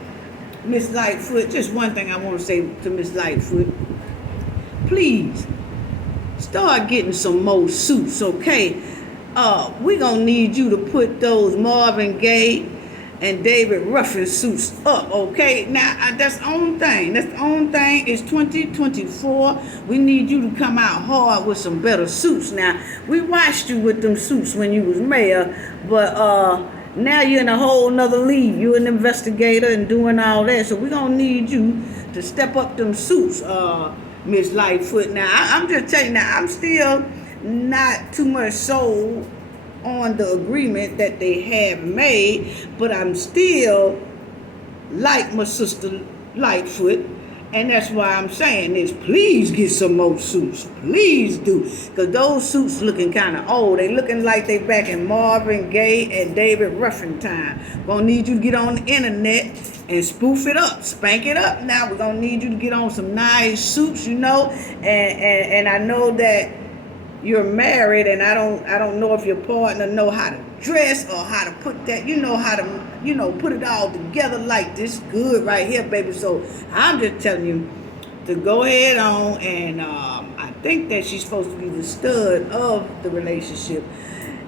Miss Lightfoot? Just one thing I want to say to Miss Lightfoot. Please, start getting some more suits, okay? We're going to need you to put those Marvin Gaye and David Ruffin suits up, okay? Now, that's the only thing. That's the only thing. It's 2024. We need you to come out hard with some better suits. Now, we watched you with them suits when you was mayor, but now you're in a whole nother league. You're an investigator and doing all that. So we're going to need you to step up them suits, Miss Lightfoot. Now, I'm just telling you, now, I'm still not too much sold on the agreement that they have made, but I'm still like my sister Lightfoot, and that's why I'm saying this. Please get some more suits. Please do. Because those suits looking kind of old. They looking like they back in Marvin Gaye and David Ruffin time. Gonna need you to get on the internet and spoof it up, spank it up. Now we're gonna need you to get on some nice suits, you know. And I know that you're married, and I don't know if your partner know how to dress or how to put that, how to, put it all together like this good right here, baby. So I'm just telling you to go ahead on, and I think that she's supposed to be the stud of the relationship,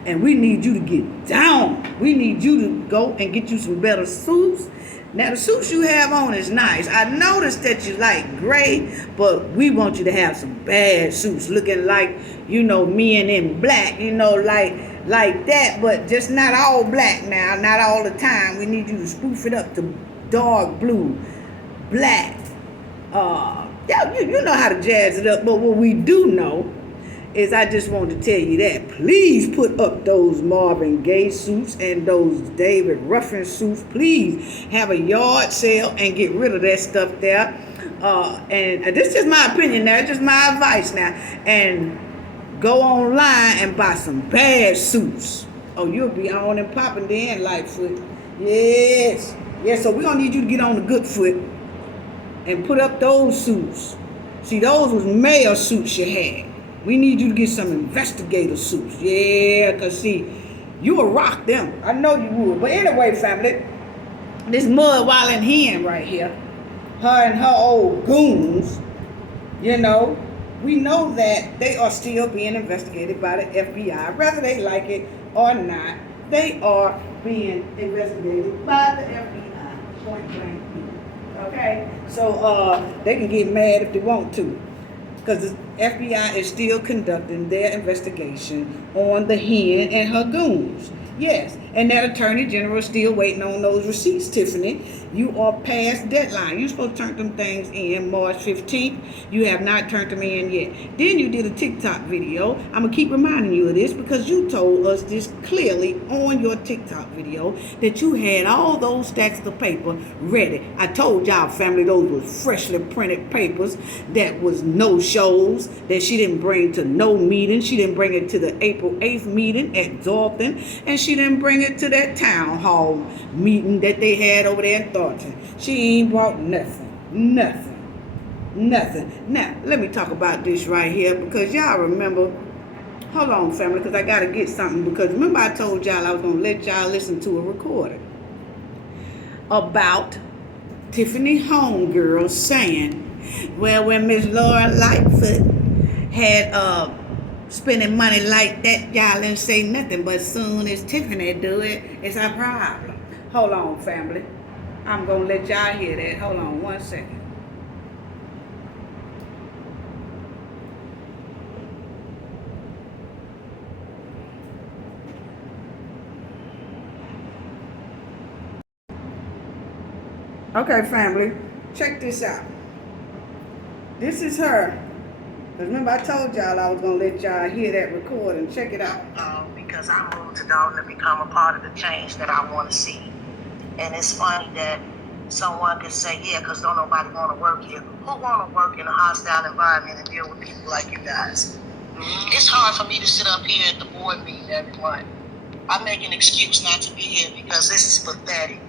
and we need you to get down. We need you to go and get you some better suits. Now, the suits you have on is nice. I noticed that you like gray, but we want you to have some bad suits looking like, men in black, like that, but just not all black now, not all the time. We need you to spoof it up to dark blue, black. You know how to jazz it up, but what we do know is I just wanted to tell you that. Please put up those Marvin Gaye suits and those David Ruffin suits. Please have a yard sale and get rid of that stuff there. And this is my opinion now. It's just my advice now. And Go online and buy some bad suits. Oh, you'll be on and popping then, Lightfoot. Yes. Yes, so we're going to need you to get on the good foot and put up those suits. See, those was male suits you had. We need you to get some investigator suits. Yeah, because see, you will rock them. I know you would. But anyway, family, this mud wildin' hen right here, her and her old goons, you know, we know that they are still being investigated by the FBI. Whether they like it or not, they are being investigated by the FBI. Point blank. Okay? So they can get mad if they want to. Because the FBI is still conducting their investigation on the hen and her goons. Yes, and that attorney general is still waiting on those receipts, Tiffany. You are past deadline. You're supposed to turn them things in March 15th. You have not turned them in yet. Then you did a TikTok video. I'm going to keep reminding you of this because you told us this clearly on your TikTok video that you had all those stacks of paper ready. I told y'all, family, those were freshly printed papers that was no shows, that she didn't bring to no meeting. She didn't bring it to the April 8th meeting at Dalton, and she didn't bring it to that town hall meeting that they had over there in Thornton. She ain't brought nothing. Now, let me talk about this right here because y'all remember. Hold on, family, because I got to get something. Because remember I told y'all I was going to let y'all listen to a recording about Tiffany homegirl saying, well, when Miss Laura Lightfoot had spending money like that, y'all didn't say nothing. But soon as Tiffany do it, it's a problem. Hold on, family. I'm going to let y'all hear that. Hold on 1 second. Okay, family. Check this out. This is her. Because remember I told y'all I was going to let y'all hear that recording. Check it out. Because I moved to Dalton to become a part of the change that I want to see. And it's funny that someone could say, yeah, because don't nobody want to work here. Who want to work in a hostile environment and deal with people like you guys? Mm-hmm. It's hard for me to sit up here at the board meeting every month. I make an excuse not to be here because this is pathetic.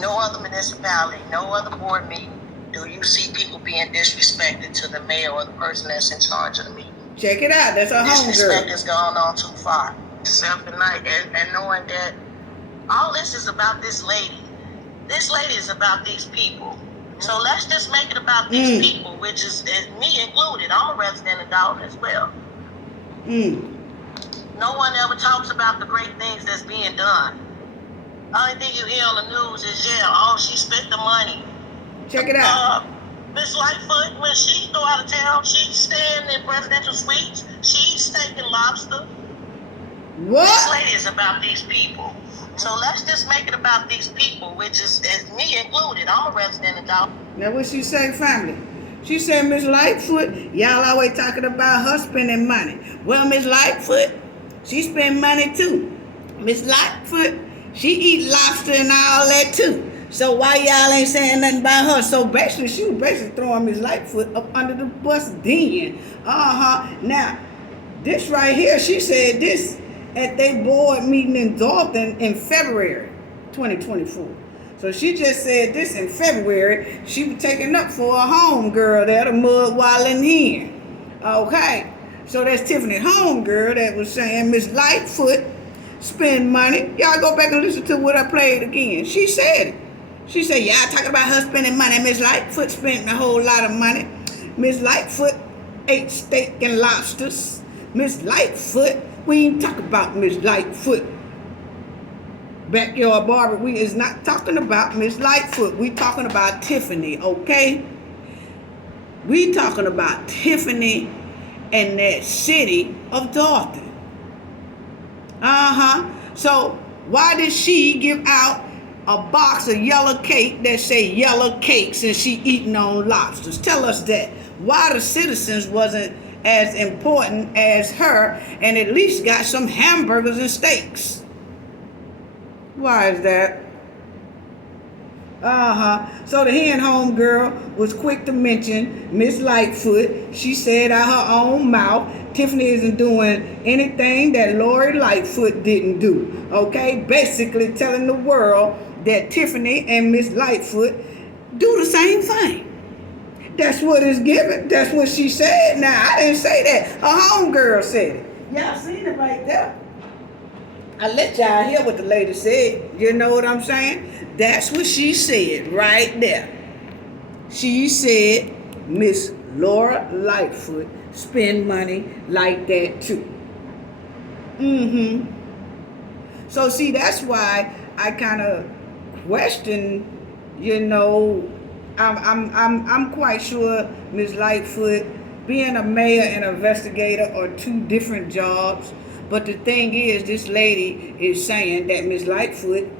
No other municipality, no other board meeting do you see people being disrespected to the mayor or the person that's in charge of the meeting. Check it out. That's a homegirl. Disrespect has gone on too far. Self-denial and knowing that all this is about this lady. This lady is about these people. So let's just make it about these people, which is me included. I'm a resident of Dalton as well. No one ever talks about the great things that's being done. Only thing you hear on the news is, she spent the money. Check it out. Miss Lightfoot, when she go out of town, she's staying in presidential suites. She's steaking lobster. What? This lady is about these people. So let's just make it about these people, which is me included. I'm a resident of Dalton. Now what she say, family? She said, Miss Lightfoot, y'all always talking about her spending money. Well, Miss Lightfoot, she spend money too. Miss Lightfoot, she eat lobster and all that too. So why y'all ain't saying nothing about her? So basically, she was basically throwing Miss Lightfoot up under the bus then. Now, this right here, she said this at their board meeting in Dalton in February 2024. So she just said this in February. She was taking up for a homegirl there, the mud wildin' hen. Okay. So that's Tiffany homegirl that was saying Miss Lightfoot spend money. Y'all go back and listen to what I played again. She said it. She said, y'all talking about her spending money. Miss Lightfoot spent a whole lot of money. Miss Lightfoot ate steak and lobsters. Miss Lightfoot, we ain't talking about Miss Lightfoot. Backyard Barber, we is not talking about Miss Lightfoot. We talking about Tiffany, okay? We talking about Tiffany and that city of Dalton. So why did she give out a box of yellow cake that say yellow cakes and she eating on lobsters? Tell us that. Why the citizens wasn't as important as her and at least got some hamburgers and steaks? Why is that? So the hen homegirl was quick to mention Miss Lightfoot. She said out her own mouth Tiffany isn't doing anything that Lori Lightfoot didn't do. Okay? Basically telling the world that Tiffany and Miss Lightfoot do the same thing. That's what it's given. That's what she said. Now, I didn't say that. Her homegirl said it. Y'all seen it right there. I let y'all hear what the lady said. You know what I'm saying? That's what she said right there. She said Miss Laura Lightfoot spend money like that too. So see, that's why I kind of question, you know, I'm quite sure Miss Lightfoot, being a mayor and investigator are two different jobs. But the thing is, this lady is saying that Miss Lightfoot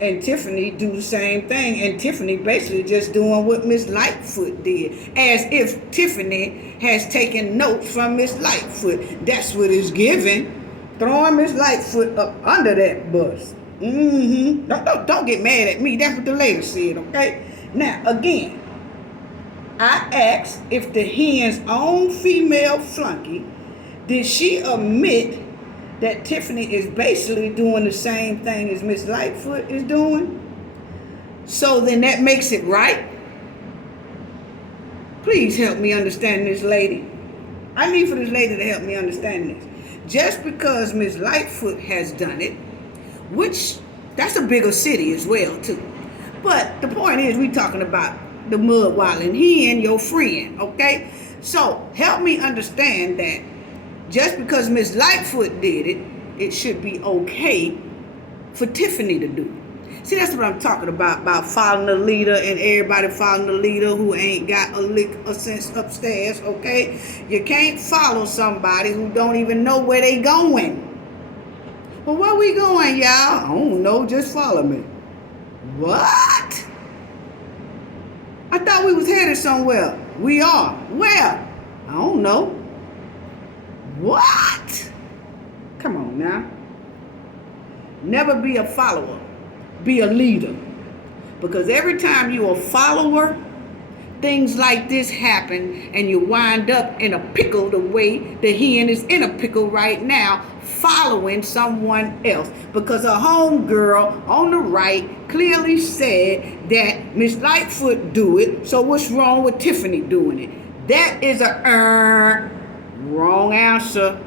and Tiffany do the same thing, and Tiffany basically just doing what Miss Lightfoot did, as if Tiffany has taken notes from Miss Lightfoot. That's what it's giving. Throwing Miss Lightfoot up under that bus. Don't get mad at me. That's what the lady said, okay? Now, again, I asked if the hen's own female flunky, did she admit that Tiffany is basically doing the same thing as Miss Lightfoot is doing? So then that makes it right? Please help me understand this lady. I need for this lady to help me understand this. Just because Miss Lightfoot has done it, which that's a bigger city as well too. But the point is, we talking about the mud wallin' hen, your friend, okay? So help me understand that just because Miss Lightfoot did it, it should be okay for Tiffany to do it. See, that's what I'm talking about following the leader and everybody following the leader who ain't got a lick of sense upstairs, okay? You can't follow somebody who don't even know where they going. Well, where we going, y'all? I don't know, just follow me. What? I thought we was headed somewhere. We are. Where? I don't know. What? Come on now. Never be a follower. Be a leader. Because every time you're a follower, things like this happen and you wind up in a pickle the way the hen is in a pickle right now, following someone else. Because a homegirl on the right clearly said that Miss Lightfoot do it, so what's wrong with Tiffany doing it? That is a wrong answer.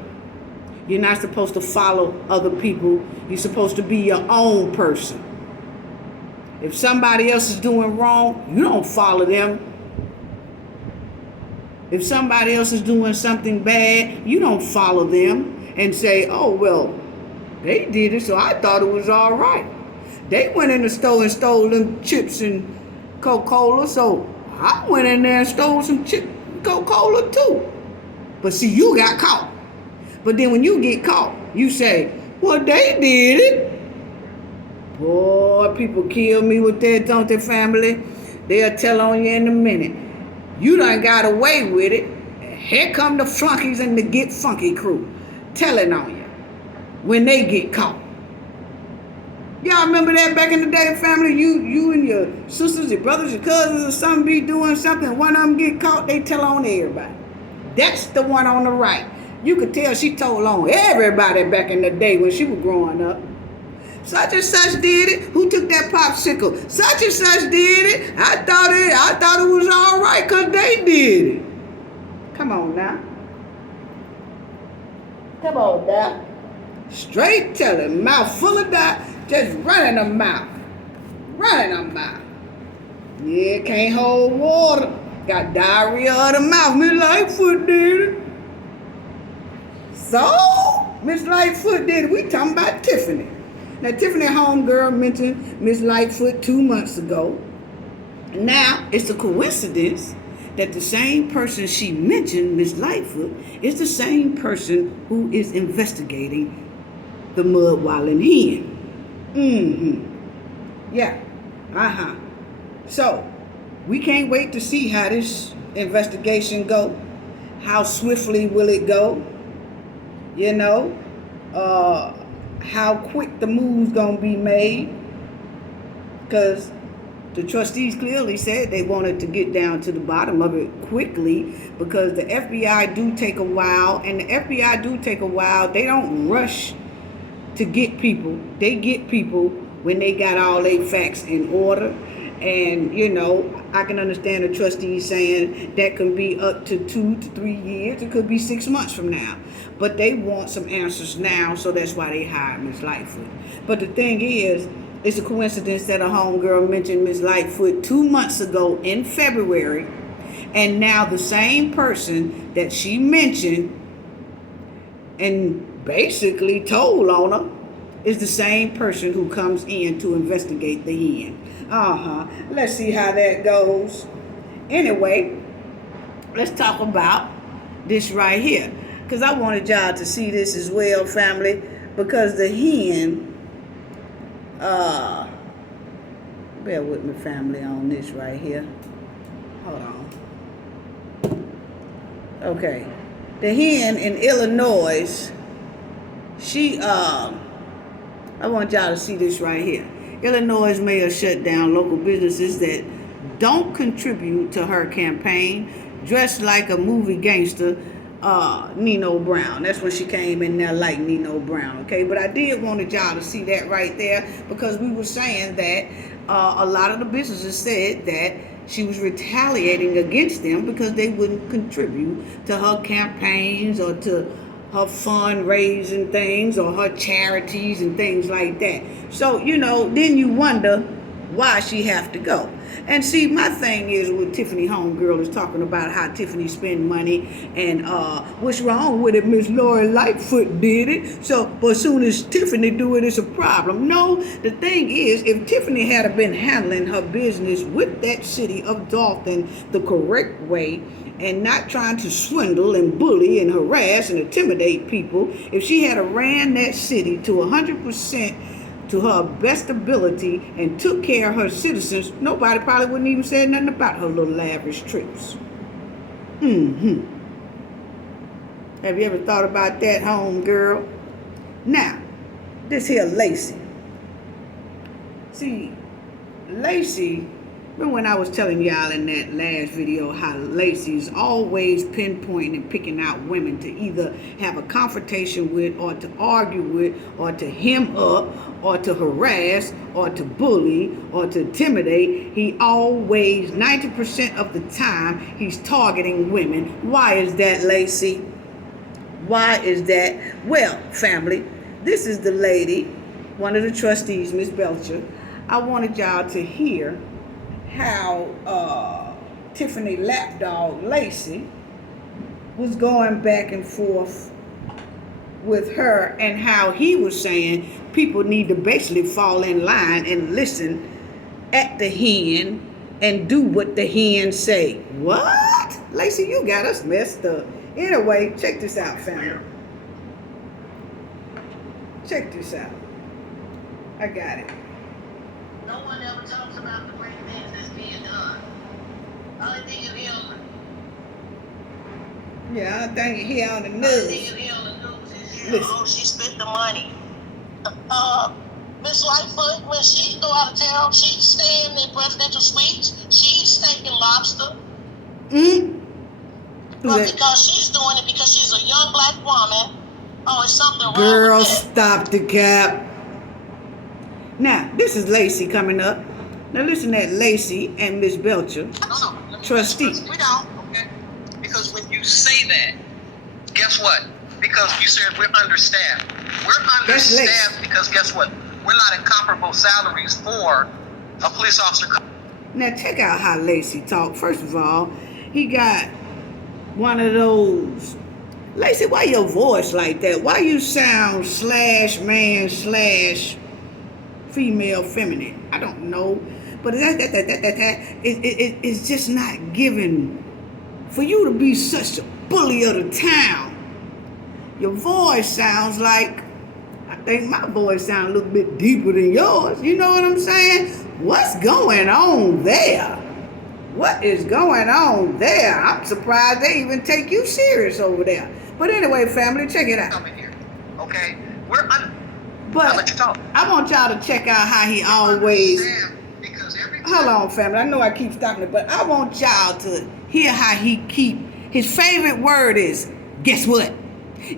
You're not supposed to follow other people. You're supposed to be your own person. If somebody else is doing wrong, you don't follow them. If somebody else is doing something bad, you don't follow them and say, oh, well, they did it, so I thought it was all right. They went in the store and stole them chips and Coca-Cola, so I went in there and stole some Coca-Cola too. But see, you got caught. But then when you get caught, you say, well, they did it. Boy, people kill me with that, don't they, family? They'll tell on you in a minute. You done got away with it. Here come the flunkies and the Get Funky crew telling on you when they get caught. Y'all remember that back in the day, family? You and your sisters, your brothers, your cousins or something be doing something. One of them get caught, they tell on everybody. That's the one on the right. You could tell she told on everybody back in the day when she was growing up. Such and such did it. Who took that popsicle? Such and such did it. I thought it was all right because they did it. Come on now. Come on now. Straight telling, mouth full of that, just running her mouth. Running her mouth. Yeah, can't hold water. Got diarrhea of the mouth. Miss Lightfoot did it. So, Miss Lightfoot did it. We talking about Tiffany. Now, Tiffany homegirl mentioned Miss Lightfoot 2 months ago. Now, it's a coincidence that the same person she mentioned, Miss Lightfoot, is the same person who is investigating the mud wallin' hen. Yeah. So, we can't wait to see how this investigation go. How swiftly will it go? You know? How quick the move's gonna be made. Because The trustees clearly said they wanted to get down to the bottom of it quickly because the FBI do take a while, and the FBI do take a while. They don't rush to get people. They get people when they got all their facts in order. And, you know, I can understand the trustees saying that can be up to 2 to 3 years. It could be 6 months from now. But they want some answers now, so that's why they hired Miss Lightfoot. But the thing is, it's a coincidence that a homegirl mentioned Miss Lightfoot 2 months ago in February, and now the same person that she mentioned and basically told on her is the same person who comes in to investigate the hen. Let's see how that goes. Anyway, let's talk about this right here, because I wanted y'all to see this as well, family, because the hen, bear with me, family, on this right here. Hold on. Okay. The hen in Illinois, I want y'all to see this right here. Illinois mayor shut down local businesses that don't contribute to her campaign, dressed like a movie gangster, Nino Brown. That's when she came in there like Nino Brown, okay? But I did want y'all to see that right there, because we were saying that a lot of the businesses said that she was retaliating against them because they wouldn't contribute to her campaigns or to her fundraising things or her charities and things like that. So, you know, then you wonder why she have to go. And see, my thing is with Tiffany homegirl is talking about how Tiffany spend money and what's wrong with it, Miss Lori Lightfoot did it. So, but as soon as Tiffany do it, it's a problem. No, the thing is, if Tiffany had been handling her business with that city of Dalton the correct way, and not trying to swindle and bully and harass and intimidate people, if she had ran that city to 100% to her best ability and took care of her citizens, nobody probably wouldn't even say nothing about her little lavish trips. Have you ever thought about that, home girl? Now, this here Lacey. See, Lacey, remember when I was telling y'all in that last video how Lacey's always pinpointing and picking out women to either have a confrontation with, or to argue with, or to hem up, or to harass, or to bully, or to intimidate. He always, 90% of the time, he's targeting women. Why is that, Lacey? Why is that? Well, family, this is the lady, one of the trustees, Miss Belcher. I wanted y'all to hear how Tiffany lapdog Lacey was going back and forth with her, and how he was saying people need to basically fall in line and listen at the hen and do what the hen say. What? Lacey, you got us messed up. Anyway, check this out, family. Check this out. I got it. No one ever talks about the great things that's being done. Only thing you hear on the Yeah, I think you hear on the only thing news. you hear on the news is, Listen. oh, she spent the money. Miss Lightfoot, when she go out of town, she's staying in presidential suites. She's steaking lobster. But because she's doing it because she's a young black woman, oh, it's something wrong Girl, with that. stop the cap. Now, this is Lacey coming up. Now listen at Lacey and Miss Belcher, No. trustee. We don't, okay? Because when you say that, guess what? Because you said we're understaffed. We're That's understaffed because guess what? We're not in comparable salaries for a police officer. Now check out how Lacey talk. First of all, he got one of those. Lacey, why your voice like that? Why you sound /man/female feminine? I don't know. But it's just not given for you to be such a bully of the town. Your voice sounds like, I think my voice sounds a little bit deeper than yours. You know what I'm saying? What's going on there? What is going on there? I'm surprised they even take you serious over there. But anyway, family, check it out. Okay? But I want y'all to check out how he always, hold on, family. I know I keep stopping it, but I want y'all to hear how he his favorite word is, guess what?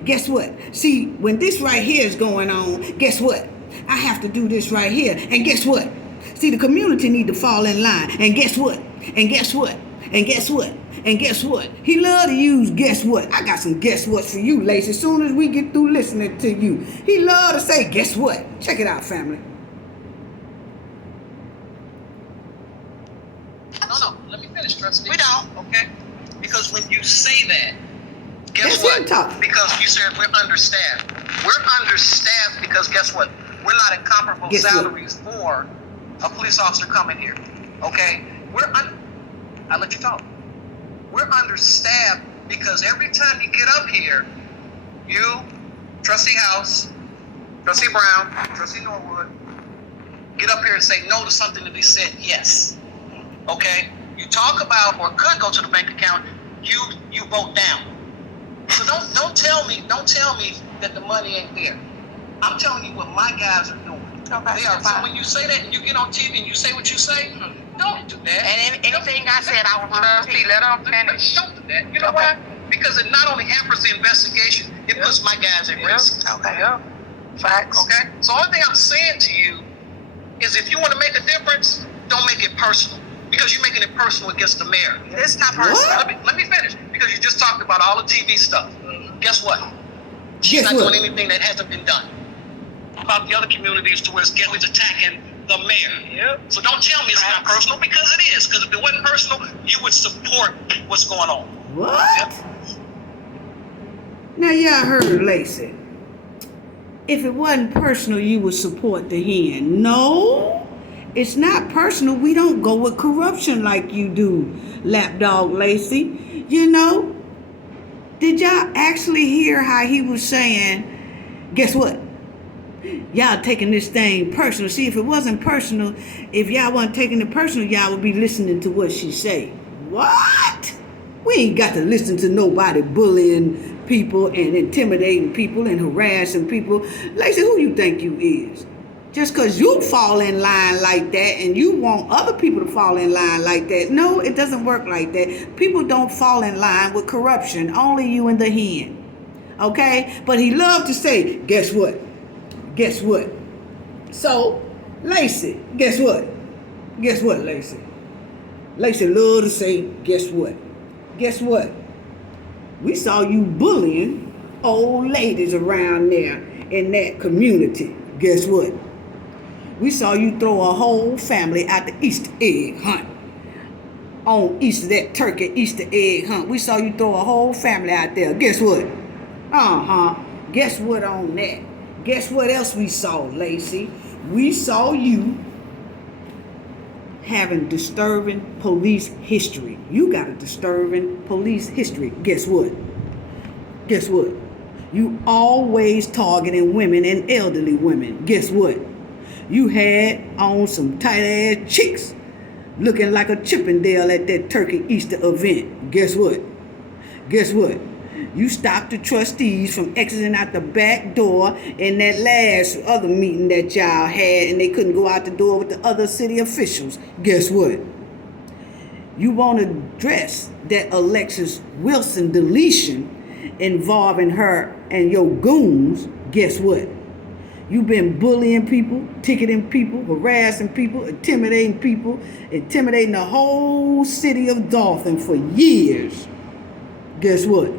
Guess what? See, when this right here is going on, guess what? I have to do this right here. And guess what? See, the community need to fall in line. And guess what? And guess what? And guess what? And guess what? He love to use guess what. I got some guess what's for you, Lacey. As soon as we get through listening to you. He love to say guess what. Check it out, family. No, let me finish, Trustee. We don't, okay? Because when you say that, guess That's what? him talking. Because you said we're understaffed. We're understaffed because guess what? We're not at comparable Guess what? salaries for a police officer coming here, okay? I let you talk. We're understaffed because every time you get up here, you, Trustee House, Trustee Brown, Trustee Norwood, get up here and say no to something that he said yes. Okay? You talk about or could go to the bank account, you vote down. So don't tell me that the money ain't there. I'm telling you what my guys are doing. Okay, They are. fine. So when you say that and you get on TV and you say what you say, don't do that. And anything I said, I was trustee. Let them finish. Don't do that. You know why? Because it not only hampers the investigation, it puts my guys at risk. Okay. Yep. Facts. Okay? So only thing I'm saying to you is if you want to make a difference, don't make it personal. Because you're making it personal against the mayor. It's not personal. Let me finish. Because you just talked about all the TV stuff. Guess what? She's Guess not what? doing anything that hasn't been done. About the other communities to where it's always attacking the mayor. Yep. So don't tell me it's not personal, because it is. Because if it wasn't personal, you would support what's going on. What? Now y'all heard Lacey. If it wasn't personal, you would support the hen. No, it's not personal. We don't go with corruption like you do, lapdog Lacey. You know? Did y'all actually hear how he was saying, guess what? Y'all taking this thing personal. See, if it wasn't personal, if y'all wasn't taking it personal, y'all would be listening to what she say. What? We ain't got to listen to nobody bullying people and intimidating people and harassing people. Lacey, who you think you is? Just because you fall in line like that and you want other people to fall in line like that. No, it doesn't work like that. People don't fall in line with corruption. Only you and the hen. Okay? But he loved to say, guess what? Guess what? So, Lacey, guess what? Guess what, Lacey? Lacey loved to say, guess what? Guess what? We saw you bullying old ladies around there in that community. Guess what? We saw you throw a whole family out the Easter egg hunt. On Easter, that turkey Easter egg hunt. We saw you throw a whole family out there. Guess what? Guess what on that? Guess what else we saw, Lacey? We saw you having disturbing police history. You got a disturbing police history. Guess what? Guess what? You always targeting women and elderly women. Guess what? You had on some tight ass chicks looking like a Chippendale at that Turkey Easter event. Guess what? Guess what? You stopped the trustees from exiting out the back door in that last other meeting that y'all had, and they couldn't go out the door with the other city officials. Guess what? You want to address that Alexis Wilson deletion involving her and your goons. Guess what? You've been bullying people, ticketing people, harassing people, intimidating the whole city of Dothan for years. Guess what?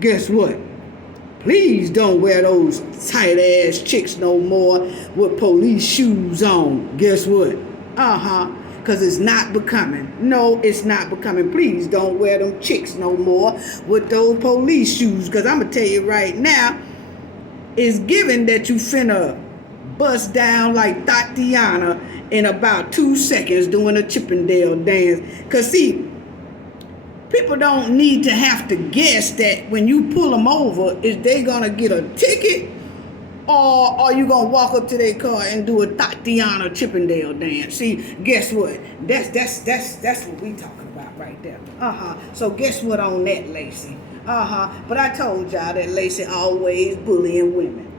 Guess what? Please don't wear those tight ass chicks no more with police shoes on. Guess what? Because it's not becoming. No, it's not becoming. Please don't wear them chicks no more with those police shoes. Because I'm going to tell you right now, it's given that you finna bust down like Tatiana in about 2 seconds doing a Chippendale dance. Because see, people don't need to have to guess that when you pull them over, is they gonna get a ticket, or are you gonna walk up to their car and do a Tatiana Chippendale dance? See, guess what? That's what we talking about right there. So guess what on that, Lacey? But I told y'all that Lacey always bullying women.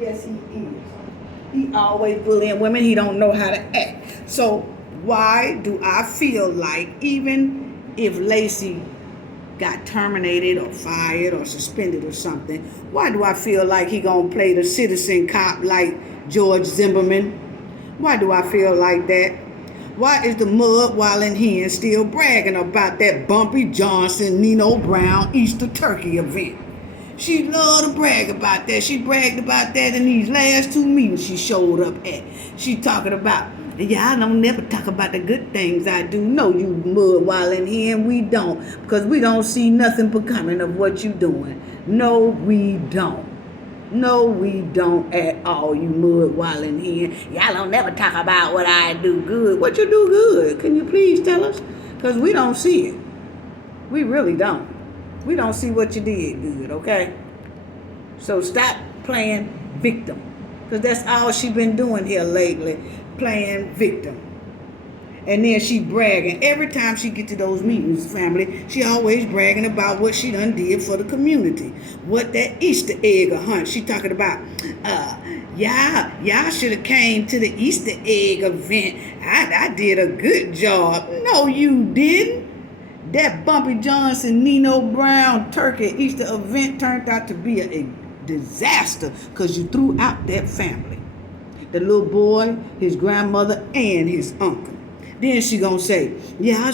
Yes, he is. He always bullying women. He don't know how to act. So why do I feel like even if Lacey got terminated or fired or suspended or something, why do I feel like he gonna play the citizen cop like George Zimmerman? Why do I feel like that? Why is the mud while in here still bragging about that Bumpy Johnson, Nino Brown Easter turkey event? She loved to brag about that. She bragged about that in these last 2 meetings she showed up at. She talking about, yeah, I don't never talk about the good things I do. No, you mud while in here, and we don't. Because we don't see nothing becoming of what you doing. No, we don't. No, we don't at all, you mud while in here. Y'all don't never talk about what I do good. What you do good? Can you please tell us? Because we don't see it. We really don't. We don't see what you did good, okay? So stop playing victim. Because that's all she been doing here lately, playing victim. And then she bragging. Every time she get to those meetings, family, she always bragging about what she done did for the community. What that Easter egg hunt. She talking about, y'all should have came to the Easter egg event. I did a good job. No, you didn't. That Bumpy Johnson, Nino Brown turkey Easter event turned out to be a disaster because you threw out that family. The little boy, his grandmother, and his uncle. Then she gonna say, y'all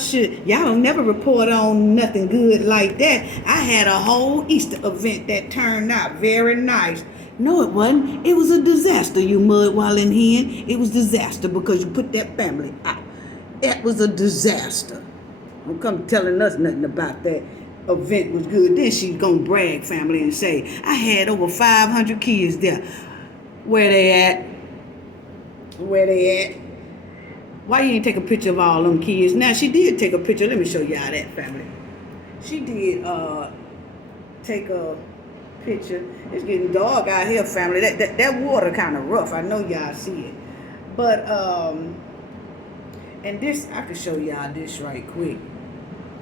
don't never report on nothing good like that. I had a whole Easter event that turned out very nice. No, it wasn't. It was a disaster, you mud while in here. It was disaster because you put that family out. It was a disaster. Don't come telling us nothing about that event was good. Then she's gonna brag, family, and say, I had over 500 kids there. Where they at? Where they at? Why you ain't take a picture of all them kids? Now, she did take a picture. Let me show y'all that, family. She did take a picture. It's getting dark out here, family. That water kind of rough. I know y'all see it. But, and this, I can show y'all this right quick.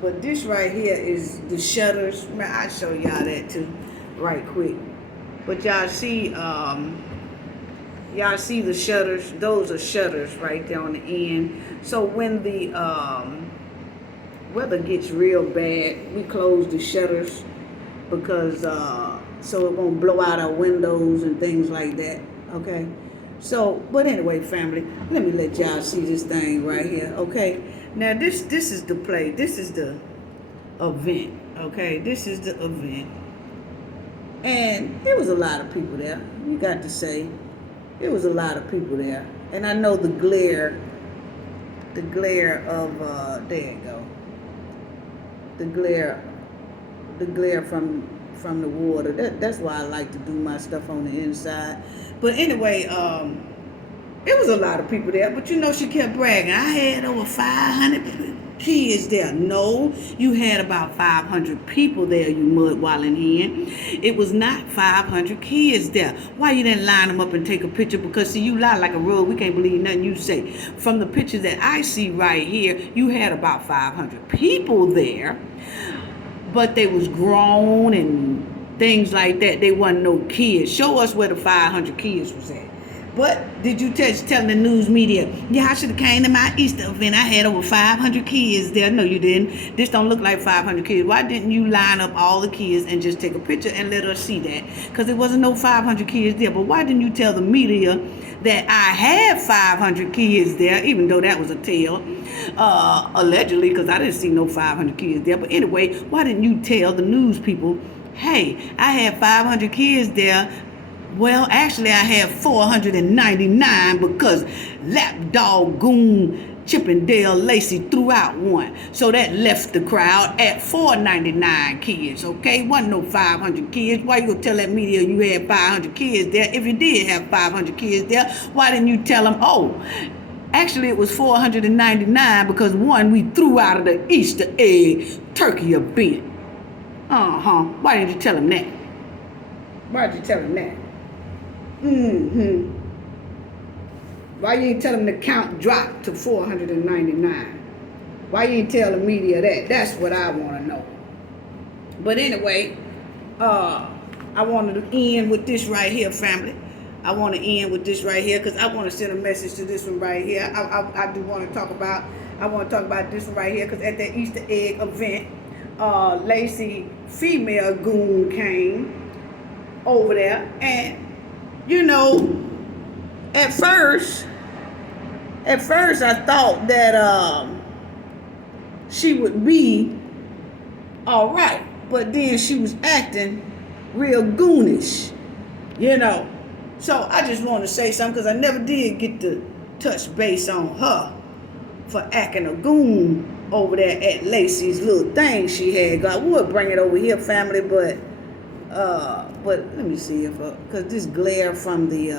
But this right here is the shutters. Man, I'll show y'all that too right quick. But y'all see the shutters. Those are shutters right there on the end. So when the weather gets real bad, we close the shutters because so it won't blow out our windows and things like that. Okay. So, but anyway, family, let me let y'all see this thing right here. Okay. Now this is the play. This is the event. Okay. This is the event. And there was a lot of people there. You got to say. There was a lot of people there. And I know the glare of, there you go. The glare from the water. That's why I like to do my stuff on the inside. But anyway, it was a lot of people there. But you know, she kept bragging. I had over 500 kids there. No, you had about 500 people there, you mud wallin' hen. It was not 500 kids there. Why you didn't line them up and take a picture? Because see, you lie like a rug. We can't believe nothing you say. From the picture that I see right here, you had about 500 people there. But they was grown and things like that. They wasn't no kids. Show us where the 500 kids was at. But did you telling the news media, yeah, I should have came to my Easter event. I had over 500 kids there. No, you didn't. This don't look like 500 kids. Why didn't you line up all the kids and just take a picture and let us see that? Because there wasn't no 500 kids there. But why didn't you tell the media that I had 500 kids there, even though that was a tale, allegedly, because I didn't see no 500 kids there. But anyway, why didn't you tell the news people, hey, I had 500 kids there? Well, actually, I had 499 because lapdog goon Chippendale Lacey threw out one. So that left the crowd at 499 kids, okay? Wasn't no 500 kids. Why you gonna tell that media you had 500 kids there? If you did have 500 kids there, why didn't you tell them, oh, actually it was 499 because one we threw out of the Easter egg turkey event. Why didn't you tell them that? Why did you tell them that? Why you ain't tell them the count dropped to 499? Why you ain't tell the media that? That's what I want to know. But anyway, I wanted to end with this right here, family. I want to end with this right here because I want to send a message to this one right here. I do want to talk about. I want to talk about this one right here because at that Easter egg event, Lacey female goon came over there, and you know, at first I thought that she would be all right, but then she was acting real goonish, you know. So I just want to say something because I never did get to touch base on her for acting a goon over there at Lacey's little thing she had. I would bring it over here, family, but let me see if because this glare from the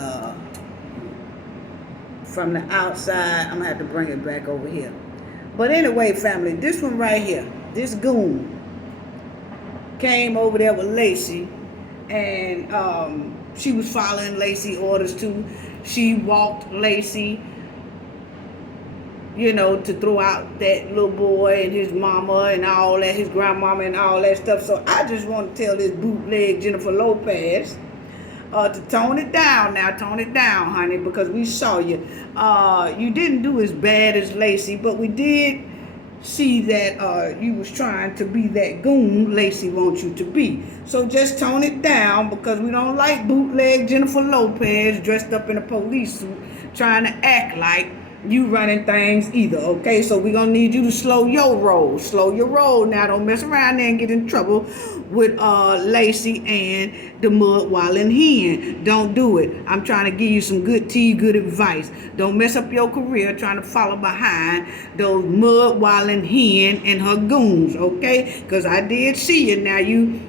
outside, I'm gonna have to bring it back over here. But anyway, family, this one right here, this goon came over there with Lacey, and she was following Lacey orders too. She walked Lacey, you know, to throw out that little boy and his mama and all that, his grandmama and all that stuff. So I just want to tell this bootleg Jennifer Lopez to tone it down now. Tone it down, honey, because we saw you. You didn't do as bad as Lacey, but we did see that you was trying to be that goon Lacey wants you to be. So just tone it down because we don't like bootleg Jennifer Lopez dressed up in a police suit trying to act like you running things either, okay? So we're going to need you to slow your roll. Slow your roll now. Don't mess around there and get in trouble with Lacey and the mud-walling hen. Don't do it. I'm trying to give you some good tea, good advice. Don't mess up your career trying to follow behind those mud-walling hen and her goons, okay? Because I did see you. Now, you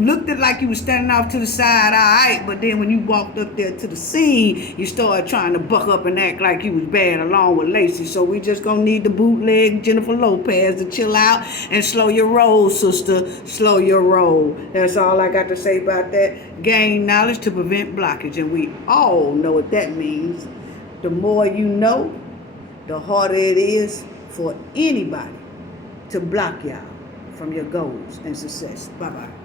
looked it like you was standing off to the side, all right, but then when you walked up there to the scene, you started trying to buck up and act like you was bad along with Lacey. So we just gonna need the bootleg Jennifer Lopez to chill out and slow your roll, sister. Slow your roll. That's all I got to say about that. Gain knowledge to prevent blockage, and we all know what that means. The more you know, the harder it is for anybody to block y'all from your goals and success. Bye-bye.